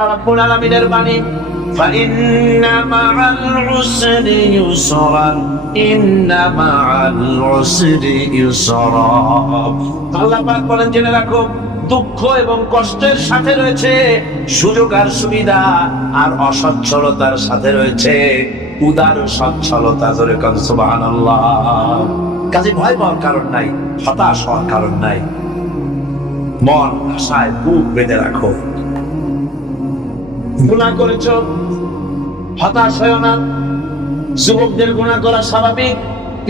রাব্বুল আলামিনের বাণী, ফাইন্না মাআল উসরি ইউসরা, ইন্না মাআল উসরি ইউসরা। আল্লাহ পাক বলেন, জেনে রাখো, দুঃখ এবং কষ্টের সাথে রয়েছে সুযোগ আর সুবিধা, আর অসচ্ছলতার সাথে রয়েছে উদার সচ্ছলতা। জোরে কান সুবহানাল্লাহ। কাজে ভয় পাওয়ার কারণ নাই, হতাশ হওয়ার কারণ নাই। মন আশায় বুক বেঁধে রাখো। গুনাহ করেছ, হতাশ হয়ো না। যুবকদের গুনাহ করা স্বাভাবিক।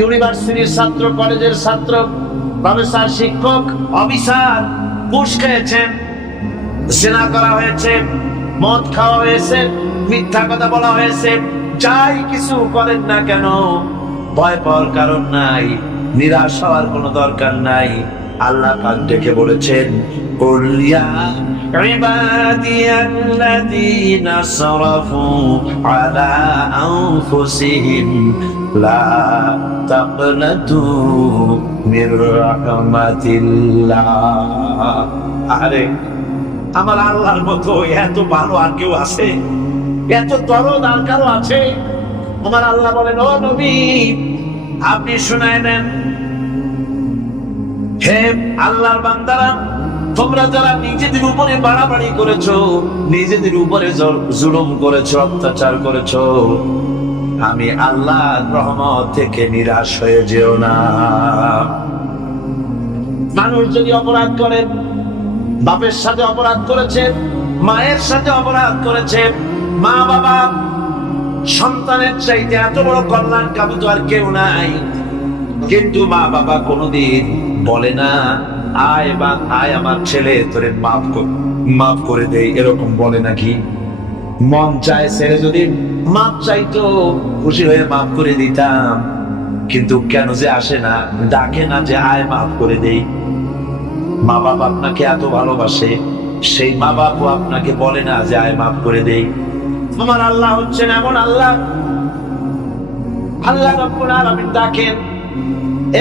ইউনিভার্সিটির ছাত্র, কলেজের ছাত্র, প্রফেসর, শিক্ষক, অফিসার ঘুষ খেয়েছেন, জেনা করা হয়েছে, মদ খাওয়া হয়েছে, মিথ্যা কথা বলা হয়েছে, যাই কিছু করেন না কেন ভয় পাওয়ার কারণ নাই, নিরাশ হওয়ার কোনো দরকার নাই। আল্লাহ পাক ডেকে বলেছেন, কুল ইয়া ইবাদিয়াল্লাযীনা আসরাফু আলা আনফুসিহিম লা তাকনাতু মির রাহমাতিল্লাহ। আরে আমার আল্লাহর মতো এত ভালো আর কেউ আছে? এত দরদ আর কারো আছে? আমার আল্লাহ বলেন, ও নবী, আপনি শুনায় নেন, হে আল্লাহর বান্দারা, তোমরা যারা নিজেদের উপরে বাড়াবাড়ি করেছো, নিজেদের উপরে জুলুম করেছো, অত্যাচার করেছো, আমি আল্লাহর রহমত থেকে নিরাশ হয়ে যেও না। মানুষ যদি অপরাধ করে, বাপের সাথে অপরাধ করেছে, মায়ের সাথে অপরাধ করেছে, মা বাবা সন্তানের চাইতে এত বড় কল্যাণ কামী তো আর কেউ নাই। কিন্তু মা বাবা কোনোদিন বলে না, আয় বা আয় আমার ছেলে তোরে মাফ করে দেই, এরকম বলে নাকি? মন চায় ছেলে যদি মাফ চাইতো, খুশি হয়ে মাফ করে দিতাম, কিন্তু কেন যে আসে না, ডাকে না যে আয় মাফ করে দেই। মা বাবা আপনাকে এত ভালোবাসে, সেই মা বাবা আপনাকে বলে না যে আয় মাফ করে দেই। আমার আল্লাহ হচ্ছেন এমন আল্লাহ, আল্লাহ রাব্বুল আলামিন ডাকেন,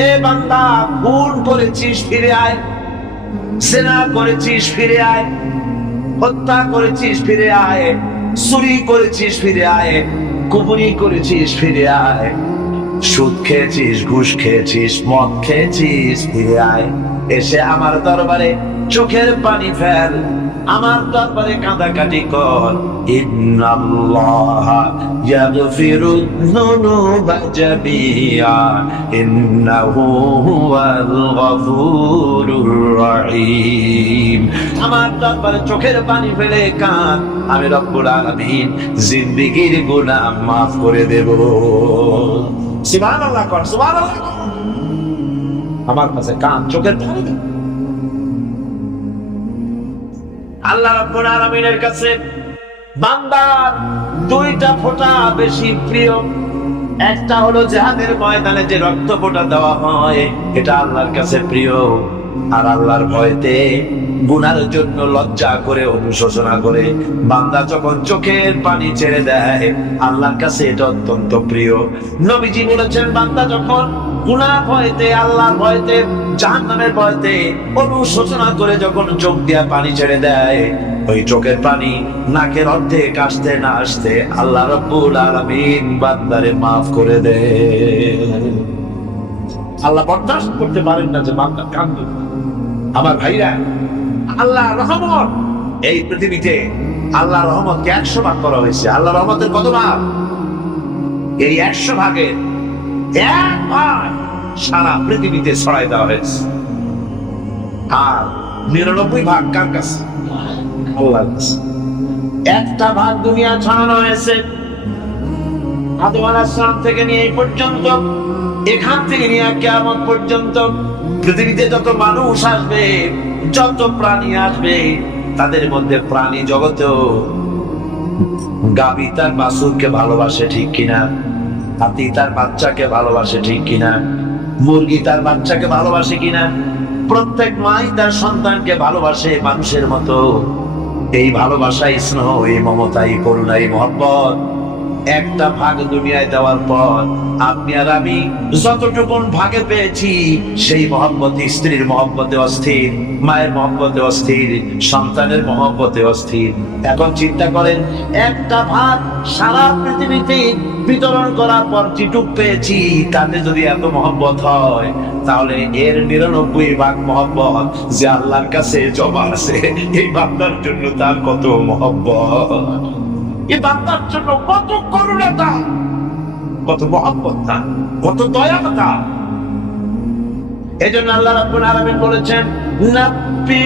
এ বান্দা, খুন করেছিস ফিরে আয়, জিনা করেছিস ফিরে আয়, হত্যা করেছিস ফিরে আয়, চুরি করেছিস ফিরে আয়, কুফরি করেছিস ফিরে আয়, সুদ খেয়েছিস, ঘুষ খেয়েছিস, মদ খেয়েছিস, ফিরে আয়। এসে আমার দরবারে চোখের পানি ফেল, আমার দরবারে কাঁদাকাটি কর। ইন্নাল্লাহা ইয়াগফিরুয যুনুবা জামিআ ইন্নাহু হুয়াল গফুরুর রহিম। আমার দরবারে চোখের পানি ফেলে কাঁদ, আমি রব্বুল আলামিন জিন্দেগীর গুনাহ মাফ করে দেব। সুবহানাল্লাহ কর, সুবহানাল্লাহ কর। আমার কাছে কান, চোখের পানি দে। আল্লাহ রাব্বুল আলামিনের কাছে বান্দার দুইটা ফোঁটা বেশি প্রিয়। একটা হলো জিহাদের ময়দানে যে রক্ত ফোঁটা দেওয়া হয়, এটা আল্লাহর কাছে প্রিয়। আর আল্লাহর ভয়তে গুনার জন্য লজ্জা করে, অনুশোচনা করে বান্দা যখন চোখের পানি ছেড়ে দেয়, আল্লাহর কাছে এটা অত্যন্ত প্রিয়। নবীজি বলেছেন, বান্দা যখন গুনাহ ভয়তে, আল্লাহর ভয়তে, জাহান্নামের ভয়তে অনুশোচনা করে যখন চোখ দিয়া পানি ছেড়ে দেয়, ওই চোখের পানি নাকের অর্ধেক আসতে না আসতে আল্লাহ রাব্বুল আলামিন বান্দারে মাফ করে দেয়। আল্লাহ বরদাস্ত করতে পারেন না যে বান্দা কাঁদবে। আমার ভাইরা, আল্লাহ রহমত, এই পৃথিবীতে আল্লাহ রহমতকে 100 ভাগ করা হয়েছে। আল্লাহ রহমতের কত ভাগ? এই 100 ভাগের 1 ভাগ সারা পৃথিবীতে ছড়াই দেওয়া হয়েছে। আর 99 ভাগ কার কাছে? আল্লাহর কাছে। একটা ভাগ দুনিয়া ছড়ানো হয়েছে আদম আলাইহিস সালাম থেকে নিয়ে এই পর্যন্ত, এখান থেকে নিয়ে কিয়ামত পর্যন্ত পৃথিবীতে যত মানুষ আসবে, যত প্রাণী আসবে, তাদের মধ্যে প্রাণী জগতেও গাভী তার বাছুরকে ভালোবাসে ঠিক কিনা, হাতি তার বাচ্চাকে ভালোবাসে ঠিক কিনা, মুরগি তার বাচ্চাকে ভালোবাসে কিনা, প্রত্যেক মাই তার সন্তানকে ভালোবাসে মানুষের মতো। এই ভালোবাসা, স্নেহ, এই মমতা, এই করুণা, এই মহব্বত একটা ভাগ দুনিয়ায় দেওয়ার পর আপনি আর আমি যতটুকু ভাগে পেয়েছি সেই মহব্বত, স্ত্রীর মহব্বতে অস্থির, মায়ের মহব্বতে অস্থির, সন্তানের মহব্বতে অস্থির। এখন চিন্তা করেন, একটা ভাগ সারা পৃথিবীতে বিতরণ করার পর যেটুক পেয়েছি তাতে যদি এত মহব্বত হয়, তাহলে এর ৯৯ ভাগ মহব্বত যে আল্লাহর কাছে জমা আছে, এই বান্দার জন্য তার কত মহব্বত, এই বান্দার জন্য কত করুণা তার, কত মহব্বত তার, কত দয়া তার। এই জন্য আল্লাহ রাব্বুল আলামিন বলেছেন, নাব্বি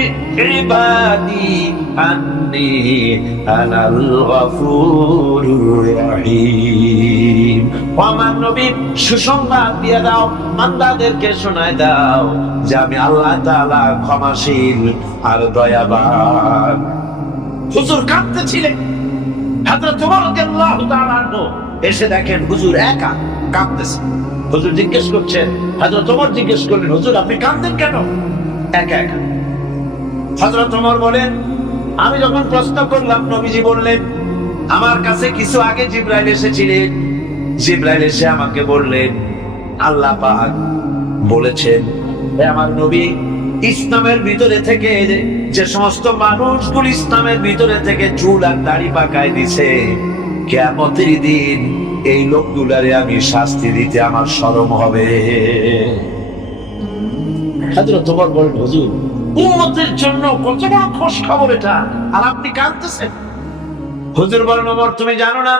ইবাদি আন্নী আনাল গফুরুর রহিম। ও আমার নবী, সুসংবাদ দিয়ে দাও, বান্দাদেরকে শোনায় দাও যে আমি আল্লাহ তাআলা ক্ষমাশীল আর দয়াবান। হুজুর কাঁদতেছিলেন, হযরত ওমর রাদিয়াল্লাহু তাআলা আনহু এসে দেখেন হুজুর একা কাঁদতেছে। হুজুর জিজ্ঞেস করছেন, হযরত ওমর জিজ্ঞেস করলেন, হুজুর আপনি কাঁদছেন কেন একা একা? হযরত ওমর বলেন, আমি যখন প্রশ্ন করলাম নবীজি বললেন, আমার কাছে কিছু আগে জিবরাইল এসেছিলেন। জিবরাইল এসে আমাকে বললেন, আল্লাহ পাক বলেছেন, হে আমার নবী, ইসলামের ভিতরে থেকে যে সমস্ত মানুষগুলো ইসলামের ভিতরে থেকে চুল আর দাড়ি পাকায় দিছে, কিয়ামতের দিন এই লোকগুলারে আমি শাস্তি দিতে আমার শরম হবে। হযরত ওমর বলেন, হুজুর উম্মতের জন্য কত বড় খুশ খবর এটা, আর আপনি কাঁদতেছেন। হুজুর বলেন, ওমর তুমি জানো না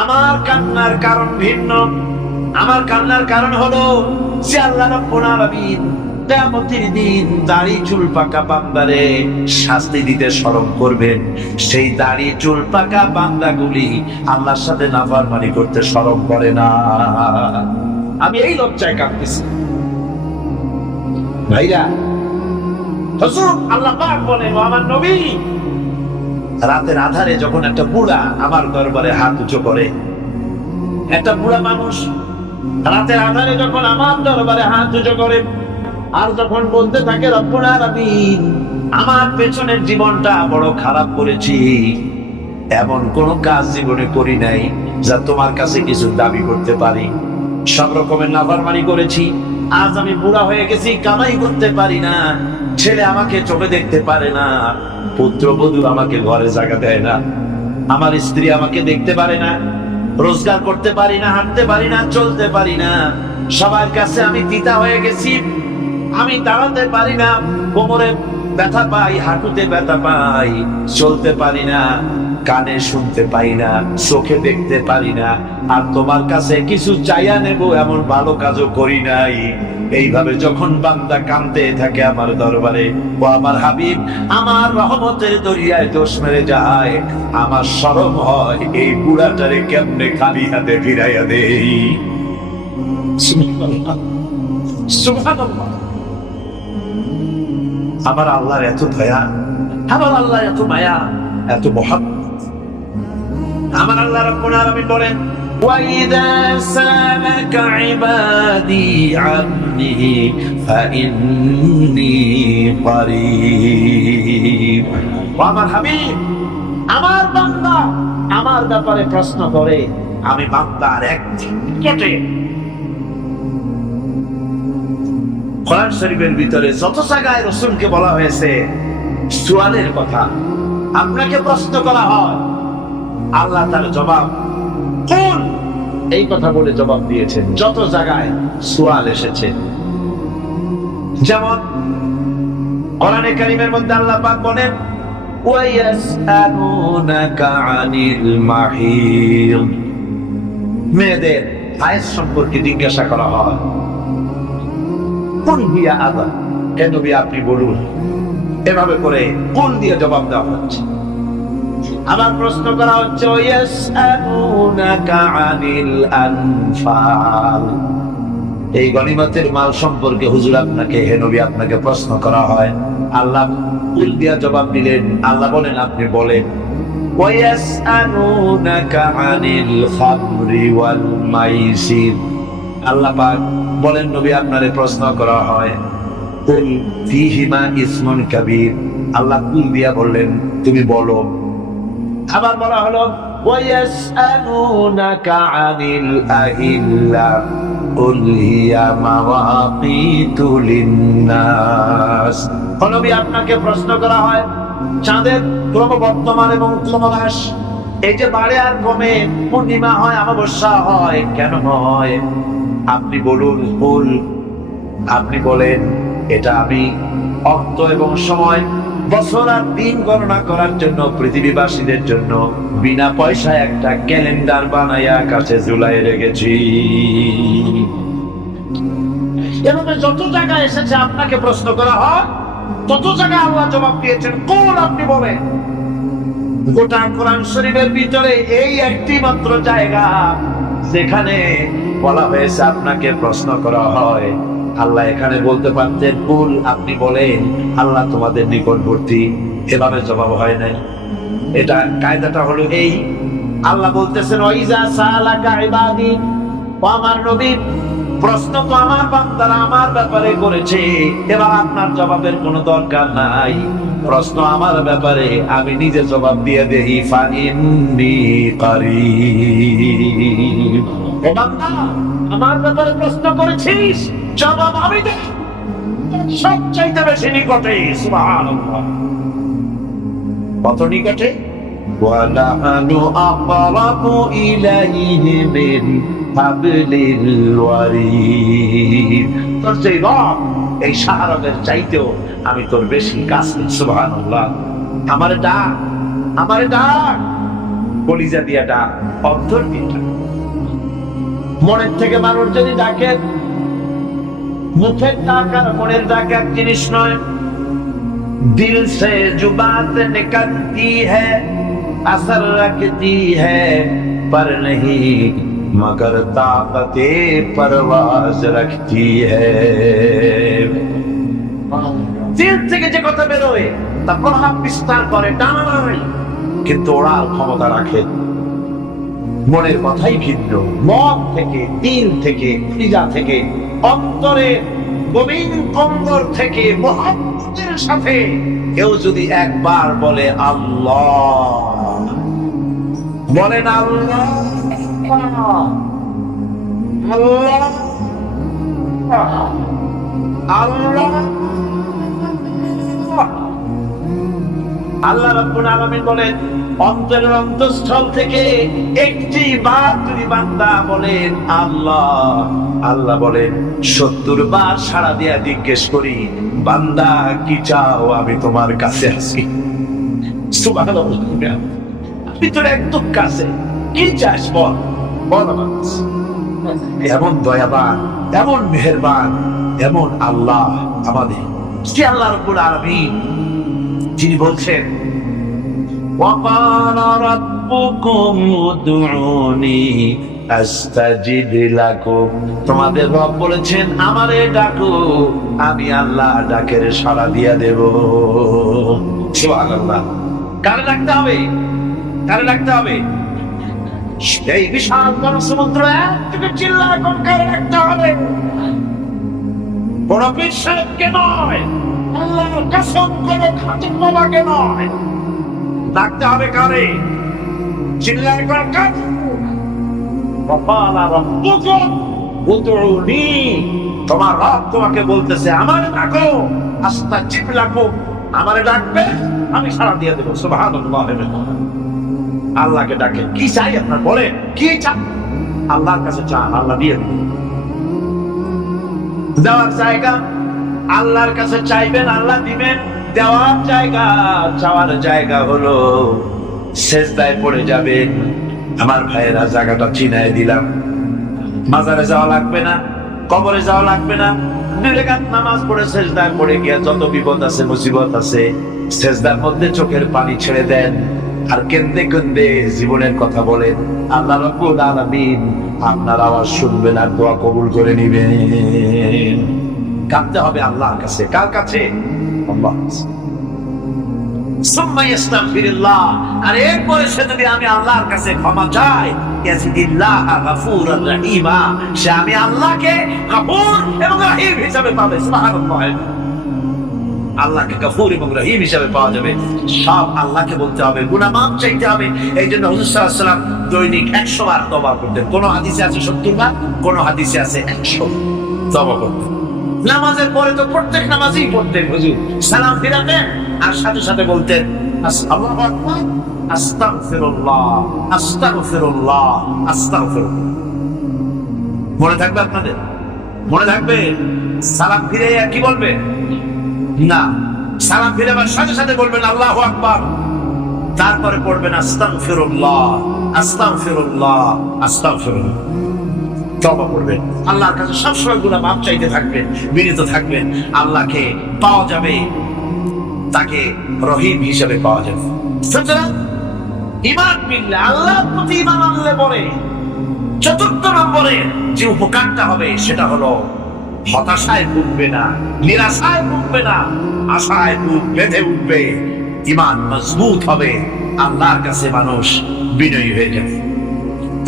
আমার কান্নার কারণ ভিন্ন। আমার কান্নার কারণ হলো যে আল্লাহ রাব্বুল আলামিন কিয়ামতের দিন দাড়ি চুল পাকা বান্দারে শাস্তি দিতে শরম করবেন। সেই দাড়ি চুল পাকা বান্দাগুলি আল্লাহর সাথে নাফরমানি করতে শরম করে না। আমি এই লজ্জায় কাঁদতেছি। ভাইরা, হুজুর আল্লাহ পাক বলে, ও আমার নবী, রাতের আধারে যখন একটা বুড়া আমার দরবারে হাত উঁচু করে, একটা বুড়া মানুষ রাতের আধারে যখন আমার দরবারে হাত উঁচু করে আর যখন বলতে থাকে, রব্বুল আলামিন আমার পেছনের জীবনটা বড় খারাপ করেছি, এমন কোন কাজ জীবনে করি নাই যা তোমার কাছে কিছু দাবি করতে পারি, সব রকমের নাফরমানি করেছি, আজ আমি বুড়া হয়ে গেছি, কামাই করতে পারি না, ছেলে আমাকে চোখে দেখতে পারে না, পুত্রবধূ আমাকে ঘরে জায়গা দেয় না, আমার স্ত্রী আমাকে দেখতে পারে না, রোজগার করতে পারি না, হাঁটতে পারি না, চলতে পারি না, সবার কাছে আমি তিতা হয়ে গেছি, আমি দাঁড়াতে পারি না, কোমরে ব্যথা পাই, হাঁটুতে ব্যথা পাই, চলতে পারি না, কানে শুনতে পাই না, চোখে দেখতে পারি না, আর তোমার কাছে কিছু চাইয়া নেব এমন ভালো কাজও করি নাই। এইভাবে যখন বান্দা কাঁদতে থাকে আমার দরবারে, ও আমার হাবিব আমার রহমতের দরিয়ায় দোষ মেরে যায়, আমার শরম হয় এই বুড়াটারে কেমনে খালি হাতে ফিরাইয়া দেই। সুবহানাল্লাহ, সুবহানাল্লাহ। আমার আল্লাহর এত দয়া, আমার আল্লাহ এত মায়া, এত মহব্বত। আমার আল্লাহ রাব্বুল আলামিন বলেন, وَإِذَا سَأَلَكَ عِبَادِي عَنِّي فَإِنِّي قَرِيبٌ। আমার হাবিব, আমার বান্দা আমার ব্যাপারে প্রশ্ন করে, আমি বান্দার এক নিকটে। কোরআন শরীফের ভিতরে যত জায়গায় রাসূলকে বলা হয়েছে সুয়ালের কথা, আপনাকে প্রশ্ন করা হয়, আল্লাহ তার জবাব কোন এই কথা বলে জবাব দিয়েছেন। যত জায়গায় সুয়াল এসেছে, যেমন কোরআনে কারীমের মধ্যে আল্লাহ পাক বলেন, ওয়ায়াসআলুনাকা আনিল মাহিদ, মেয়েদের হায়েজ সম্পর্কে জিজ্ঞাসা করা হয়, কুল হিয়া আযা, হে নবী আপনি বলুন। এভাবে করে কুল দিয়ে জবাব দেওয়া হচ্ছে। আবার প্রশ্ন করা হচ্ছে, ওয়ায়াসআলুনাকা আনিল আনফাল, এই গনিমতের মাল সম্পর্কে হুজুর আপনাকে, হে নবী আপনাকে প্রশ্ন করা হয়। আল্লাহ কুল দিয়ে জবাব দিলেন। আল্লাহ বলেন আপনি বলেন। ওয়ায়াসআলুনাকা আনিল খামরি ওয়াল মাইসির, আল্লাহ পাক বলেন নবী আপনারে প্রশ্ন করা হয়, কুল ফীহিমা ইসমুন কাবীর, আল্লাহ কুল দিয়া বললেন তুমি বলো। আবার বলা হলো ওয়ায়াসআলুনাকা আনিল আহিল্লা কুল হিয়া মাওয়াকিতু লিন্নাস। নবী, আপনাকে প্রশ্ন করা হয় চাঁদের ক্রমবর্ধমান এবং ক্রমহ্রাস, এই যে বাড়ে আর কমে, পূর্ণিমা হয় অমাবস্যা হয়, কেন হয়? আপনি বলুন কুল, আপনি বলেন এটা আমি অর্থ এবং সময়, বছর আর দিন গণনা করার জন্য পৃথিবীবাসীদের জন্য বিনা পয়সায় একটা ক্যালেন্ডার বানাইয়া কাছে ঝুলাই রেখেছি। এভাবে যত জায়গায় এসেছে আপনাকে প্রশ্ন করা হয়, তত জায়গায় আল্লাহ জবাব দিয়েছেন কুল, আপনি বলেন। গোটা কোরআন শরীফের ভিতরে এই একটি মাত্র জায়গা যেখানে বলা হয়েছে আপনাকে প্রশ্ন করা হয়। আল্লাহ এখানে বলতে পারতেন কুল, আপনি বলেন, আল্লাহ তোমাদের নিকটবর্তী, এভাবে জবাব হয় নাই। এটা কায়দাটা হলো এই, আল্লাহ বলতেছেন ওয়াইজা সালাকা ইবাদি, ও আমার নবী, প্রশ্ন তো আমার বান্দারা আমার ব্যাপারে করেছে, এবার আপনার জবাবের কোনো দরকার নাই। প্রশ্ন আমার ব্যাপারে, আমি নিজে জবাব দিয়ে দেই। ফাইন্নী কারীব। ও বান্দা, আমার ব্যাপারে প্রশ্ন করেছিস, জবাব আমি দেই, সবচাইতে বেশি নিকটে। সুবহানাল্লাহ, কত নিকটে? ওয়ালাহানু আকরাবু ইলাইহি মিন হাবলিল ওয়ারিদ। তোর সেই রব, এই শাহরগের চাইতেও আমি তোর বেশি কাছে। সুবহানাল্লাহ, আমারে ডাক, আমারে ডাক, কলিজা দিয়া ডাক, অন্তর দিয়ে ডাক। মনের থেকে মানুষ যদি ডাকে, মুখের ডাক আর মনের ডাক এক জিনিস নয়। दिल से जुबान निकलती है, असर रखती है, पर नहीं मगर ताकते परवाज रखती है। দিল থেকে যে কথা বেরোয় তা প্রভাব বিস্তার করে, টানা নয়, কিন্তু ওড়ার ক্ষমতা রাখে। মনের কথাই ভিন্ন। মন থেকে, দিল থেকে, ফিজা থেকে, অন্তরে গভীর কন্দর থেকে মুহাব্বতের সাথে কেউ যদি একবার বলে আল্লাহ, বলেন আল্লাহ, আল্লাহ, আল্লাহ, আল্লাহ রাব্বুল আলামিন বলেন, অন্তরের অন্তঃস্থল থেকে একটি বার যদি বান্দা বলেন আল্লাহ, আল্লাহ বলেন 70 বার সাড়া দিয়া জিজ্ঞেস করি, বান্দা কি চাও, আমি তোমার কাছে আছি। সুবহানাল্লাহ, আমি তোর একদম কাছে, কি চাস বল, বল আমার কাছে। এমন দয়াবান, এমন মেহেরবান, এমন আল্লাহ আমাদের। সে আল্লাহ রাব্বুল আলামিন যিনি বলছেন وقال ربكم ادعوني استجب لكم, তোমাদের রব বলেছেন আমারে ডাকো, আমি আল্লাহ ডাকের সাড়া দিয়া দেব। সুবহানাল্লাহ, কারে ডাকতে হবে, কারে ডাকতে হবে? এই বিশাল সমুদ্র একদিকে চিল্লায় কোন কারে ডাকতে হবে? কোন বিশ্বাসকে নয়, আল্লাহর কসম করে খাতির বাবাকে নয়, ডাকতে হবে কারে? চিল্লায় কোন কাজ? ওয়াকালা রাব্বুকুম উদউনি, তোমার রব তোমাকে বলতেছে আমারে ডাকো, আস্তাজিব লাকুম, আমারে ডাকবে আমি সাড়া দিয়ে দেব। সুবহানাল্লাহ, আল্লাহকে ডাকেন। কি চাই আপনার, বলেন কি চান? আল্লাহর কাছে চান, আল্লাহ দিয়ে দেবেন। দেওয়ার জায়গা আল্লাহর কাছে চাইবেন, আল্লাহ দিবেন। দেওয়ার জায়গা, চাওয়ার জায়গা হলো সেজদায় পড়ে যাবেন। আমার ভাইয়েরা, জায়গাটা চিনায় দিলাম। মাজারে যাওয়া লাগবে না, কবরে যাওয়া লাগবে না। 2 রাকাত নামাজ পড়ে সেজদায় পড়ে গিয়া যত বিপদ আছে, মুসিবত আছে, সেজদার মধ্যে চোখের পানি ছেড়ে দেন আর কেন্দে কেন্দে জীবনের কথা বলেন। আল্লাহ রাব্বুল আলামিন আপনার আওয়াজ শুনবেন আর দোয়া কবুল করে নিবেন। কাঁদতে হবে আল্লাহর কাছে। কার কাছে? আল্লাহর কাছে। সুম্মা ইস্তাগফিরুল্লাহ, আর এরপরে সে যদি আমি আল্লাহর কাছে ক্ষমা চাই, ইয়াজিদিল্লাহ গফুরুর রহিমা, সে আমি আল্লাহকে গফুর এবং রহিম হিসাবে পাবে। সুবহানাল্লাহ, আল্লাহকে গফুর এবং রহিম হিসাবে পাওয়া যাবে। সব আল্লাহকে বলতে হবে, গুনাহ মাফ চাইতে হবে। এই জন্য হুজুর সাল্লাল্লাহু আলাইহি ওয়াসাল্লাম দৈনিক 100 বার তওবা করতেন। কোন হাদিসে আছে 70 বার, কোন হাদিসে আছে 100 তওবা করতেন। নামাজের পরে তো প্রত্যেক নামাজই পড়তেন হুজুর, সালাম ফিরাতেন আর সাথে সাথে বলতেন আল্লাহু আকবার, আস্তাগফিরুল্লাহ, আস্তাগফিরুল্লাহ, আস্তাগফিরুল্লাহ। মনে থাকবে আপনাদের? মনে থাকবে? সালাম ফিরে কি বলবে? না, সালাম ফিরে সাথে সাথে বলবেন আল্লাহু আকবার, তারপরে পড়বেন আস্তাগফিরুল্লাহ, আস্তাগফিরুল্লাহ, আস্তাগফিরুল্লাহ। তওবা করবেন, আল্লাহর কাছে সবসময় গুনাহ মাফ চাইতে থাকবেন, বিনীত থাকবেন। আল্লাহকে পাওয়া যাবে, তাকে রহিম হিসেবে পাওয়া যাবে। সুতরাং ঈমান বিল্লাহ, আল্লাহর প্রতি ঈমান আনলে পরে চতুর্থ নম্বরে যে উপকারটা হবে সেটা হলো হতাশায় ভুগবে না, নিরাশায় ভুগবে না, আশায় বুক বেঁধে উঠবে, ঈমান মজবুত হবে, আল্লাহর কাছে মানুষ বিনয়ী হয়ে যাবে।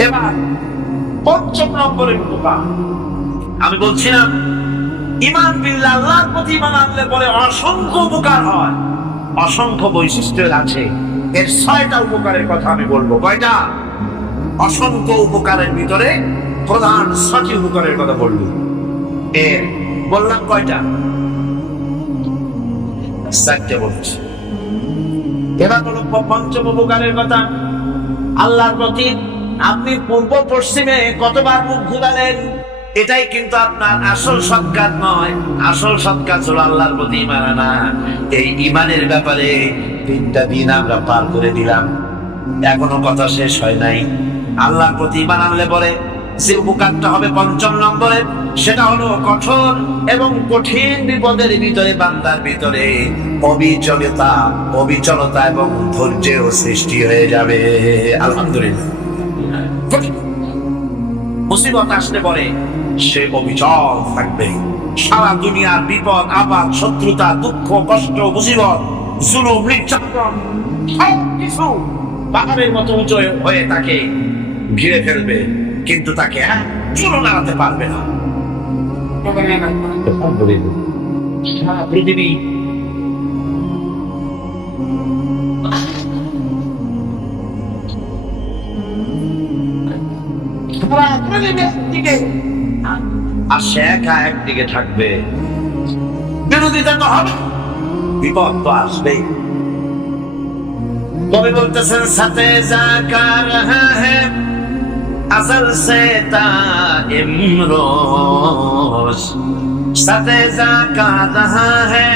এবার পঞ্চম নম্বরের উপকার আমি বলছিলাম, ঈমান বিল্লাহ, আল্লাহর প্রতি ঈমান আনলে পরে অসংখ্য উপকার হয়, অসংখ্য বৈশিষ্ট্য আছে। এর 6টা উপকারের কথা আমি বলবো। কয়টা? অসংখ্য উপকারের ভিতরে প্রধান 6টি উপকারের কথা বলবো। এর বললাম কয়টা? 4টে বলছি। এবার হলো পঞ্চম উপকারের কথা। আল্লাহর প্রতি আপনি পূর্ব পশ্চিমে কতবার মুখ ঘুরালেন, এটাই কিন্তু আপনার আসল সৎকার নয়। আসল সৎকার হলো আল্লাহর প্রতি ঈমান আনা। এই ঈমানের ব্যাপারে 3টা দিন আমরা পার করে দিলাম, এখনো কথা শেষ হয় নাই। আল্লাহর প্রতি ঈমান আনলে পরে যে উপকারটা হবে পঞ্চম নম্বরে, সেটা হলো কঠোর এবং কঠিন বিপদের ভিতরে বান্দার ভিতরে অবিচলতা এবং ধৈর্যের সৃষ্টি হয়ে যাবে। আলহামদুলিল্লাহ। মুসিবত আসলে পরে সে অবিচল থাকবে। সারা দুনিয়ার বিপদ আপদ, শত্রুতা, দুঃখ, কষ্ট, মুসিবত, জুলুম, নির্যাতন সবকিছু পাহাড়ের মতো উঁচু হয়ে তাকে ঘিরে ফেলবে, কিন্তু তাকে চুলো নাড়াতে পারবে না। সারা পৃথিবী আর সে একা একদিকে থাকবে। বিরোধিতা তো হবে, বিপদ তো আসবেই। কবি বলতেছেন সাথে যা কার হ্যাঁ अज़ल से ता इमरोज साथे ज़ाका रहा है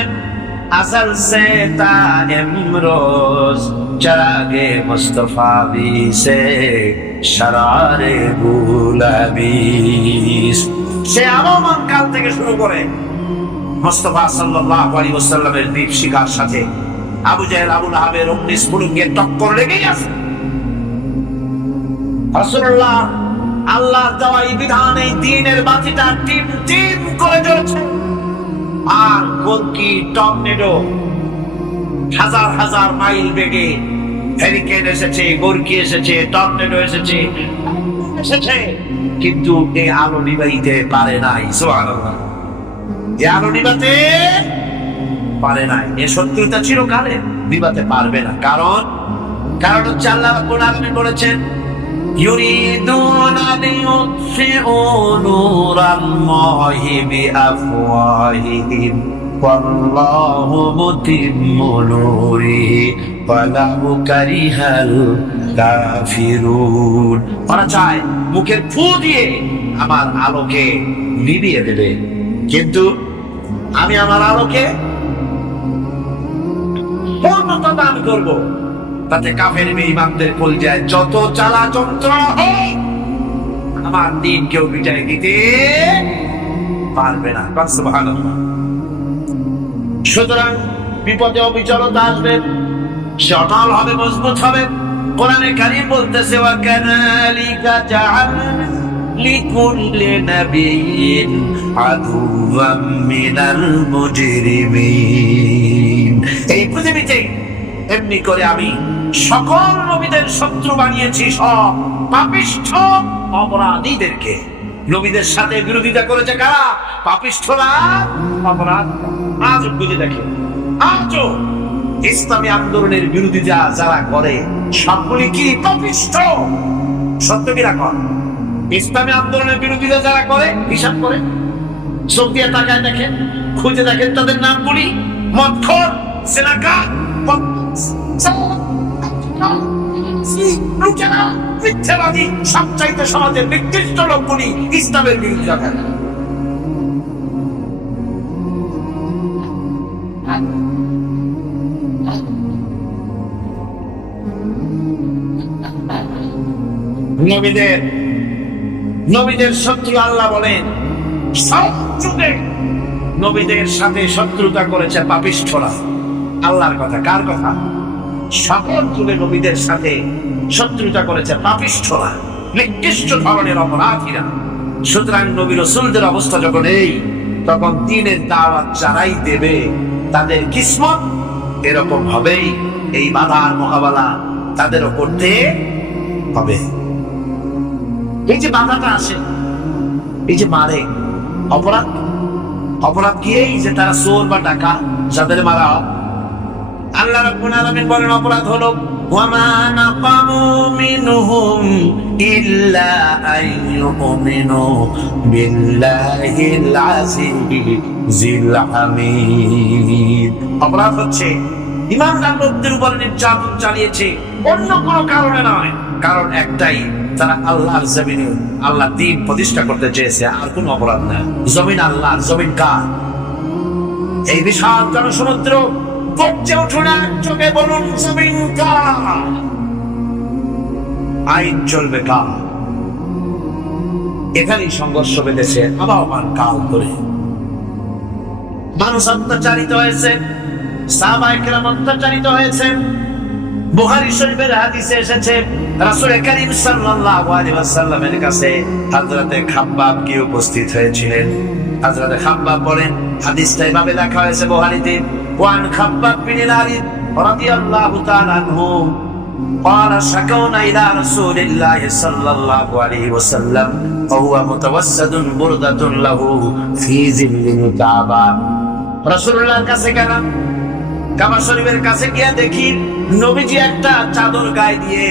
अज़ल से ता इमरोज चरागे मुस्तफा भी से शरारे गुलाबीस से आवाम काल থেকে শুরু করে মুস্তাফা সাল্লাল্লাহু আলাইহি ওয়াসাল্লামের দীপ শিখার সাথে আবু জাহেল, আবু লাহাবের অগ্নিস্ফুলিঙ্গের টক্কর লেগেই আছে। রাসূলুল্লাহ আল্লাহর দেওয়া এই বিধান, এই দ্বীনের বাতিটা টিম টিম করে জ্বলছে। আর গর্কি টর্নেডো হাজার হাজার মাইল বেগে হেরিকেন এসেছে, গর্কি এসেছে, টর্নেডো এসেছে, কিন্তু এই আলো নিভাইতে পারে নাই। সুবহানাল্লাহ। এই আলো নিভাতে পারে নাই। এ শত্রুতা চিরকালের, নিভাতে পারবে না। কারণ হচ্ছে আল্লাহ রাব্বুল আলামিন বলেছেন يريدون ليطفئوا نور الله بأفواههم والله متم نوره ولو كره الكافرون। ওরা চায় মুখের ফু দিয়ে আমার আলোকে নিভিয়ে দেবে, কিন্তু আমি আমার আলোকে পূর্ণতা দান করব। তাতে কাফের বেঈমানদের কলিজায় যত জ্বালা যন্ত্রণা হোক, আমার দ্বীন কেউ মিটাই দিতে পারবে না। সুবহানাল্লাহ। সুতরাং বিপদে অবিচলতা আসবে, সে অটল হবে, মজবুত হবে। কোরআনে কারীম বলতেছে ওয়া কাযালিকা জাআলনা লিকুল্লি নাবিয়্যিন আদুওয়াম মিনাল মুজরিমিন। এই পৃথিবীতে এমনি করে আমি সকল নবীদের শত্রু বানিয়েছি, সব পাপিষ্ঠ অপরাধীদেরকে। নবীদের সাথে বিরোধিতা করেছে কারা? পাপিষ্ঠরা, অপরাধ। আজ বুঝে দেখে আজও ইসলামী আন্দোলনের বিরোধিতা যারা করে সবগুলি কি পাপিষ্ঠ? সত্য কি রাখো? ইসলামী আন্দোলনের বিরোধিতা যারা করে হিসাব করে চোখ দিয়ে তাকায় দেখেন, খুঁজে দেখেন তাদের নামগুলি। মদখোর, জেনাকার, মিথ্যাবাদী, সবচাইতে সমাজের নিকৃষ্ট লোকগুলি ইসলামের বিরোধিতা করে। নবীদের শত্রু আল্লাহ বলেন সব যুগে নবীদের সাথে শত্রুতা করেছে পাপিষ্ঠরা। আল্লাহর কথা, কার কথা? সকল যুগে নবীদের সাথে শত্রুতা করেছে পাপিষ্ঠরা, নিকৃষ্ট ধরনের অপরাধীরা। সুতরাং নবী রাসূলদের অবস্থা যখন এই, তখন দ্বীনের দাওয়াত যারাই দেবে তাদের কিসমত এরকম হবেই। এই বাধার মোকাবেলা তাদেরও করতে হবে। এই যে বাধাটা আসে, এই যে মারে, অপরাধ কি? এই যে তারা চোর বা ডাকাত, যাদের মারা আল্লাহ রাব্বুল আলামিন বলেন অপরাধ হলো ওয়ামা নাকামু মিনহুম ইল্লা আইয়ুমিনু বিল্লাহিল আজিজিল হামিদ। অপরাধ হচ্ছে ইমানদার লোকদের উপর নির্যাতন চালিয়েছে, অন্য কোনো কারণে নয়। কারণ একটাই, তারা আল্লাহর জমিনে আল্লাহ দ্বীন প্রতিষ্ঠা করতে চেয়েছে, আর কোন অপরাধ না। জমিন আল্লাহর, জমিন কার? এই বিশাল জনসমুদ্র গর্জে উঠুন চোখে বলুন জমিন কার? আইন চলবে কার? এখানেই সংঘর্ষ বেঁধেছে আবহমান কাল ধরে। মানুষ অত্যাচারিত হয়েছে, সাহাবায়ে কেরাম অত্যাচারিত হয়েছে। বুখারী শরীফের হাদিসে এসেছে রাসূল করিম সাল্লাল্লাহু আলাইহি ওয়াসাল্লামের কাছে হযরতে খাব্বাব কি উপস্থিত হয়েছিলেন। হযরতে খাব্বাব বলেন, হাদিসটা এভাবে লেখা হয়েছে বুখারীতে, ওয়ান খাব্বাব বিন আরিদ রাদিয়াল্লাহু তাআলা আনহু قال شكونا إلى رسول الله صلى الله عليه وسلم وهو متوسد بردة له في ظل الكعبة। রাসূলুল্লাহর কাছে গেলাম, কাবা শরীফের কাছে গিয়ে দেখি নবীজি একটা চাদর গায়ে দিয়ে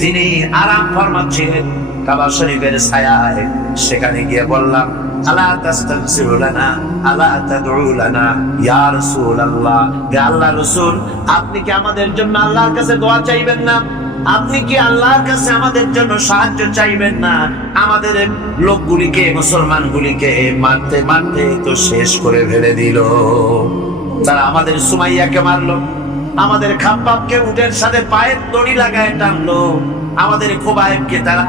তিনি আরাম ফরমাচ্ছিলেন কাবা শরীফের ছায়ায়। সেখানে গিয়ে বললাম, আলা তাস্তাগফিরু লানা আলা তাদউ লানা ইয়া রাসূলুল্লাহ, হে আল্লাহর রাসূল, আপনি কি আমাদের জন্য আল্লাহর কাছে দোয়া চাইবেন না? আপনি কি আল্লাহর কাছে আমাদের জন্য সাহায্য চাইবেন না? আমাদের লোকগুলিকে, মুসলমানগুলিকে মারতে মারতে তো শেষ করে ফেলে দিল। তারা আমাদের সুমাইয়াকে মারলো, আমাদের খাব্বাবকে উটের সাথে পায়ের দড়ি লাগায় টানলো, আমাদের খোবায়েবকে তারা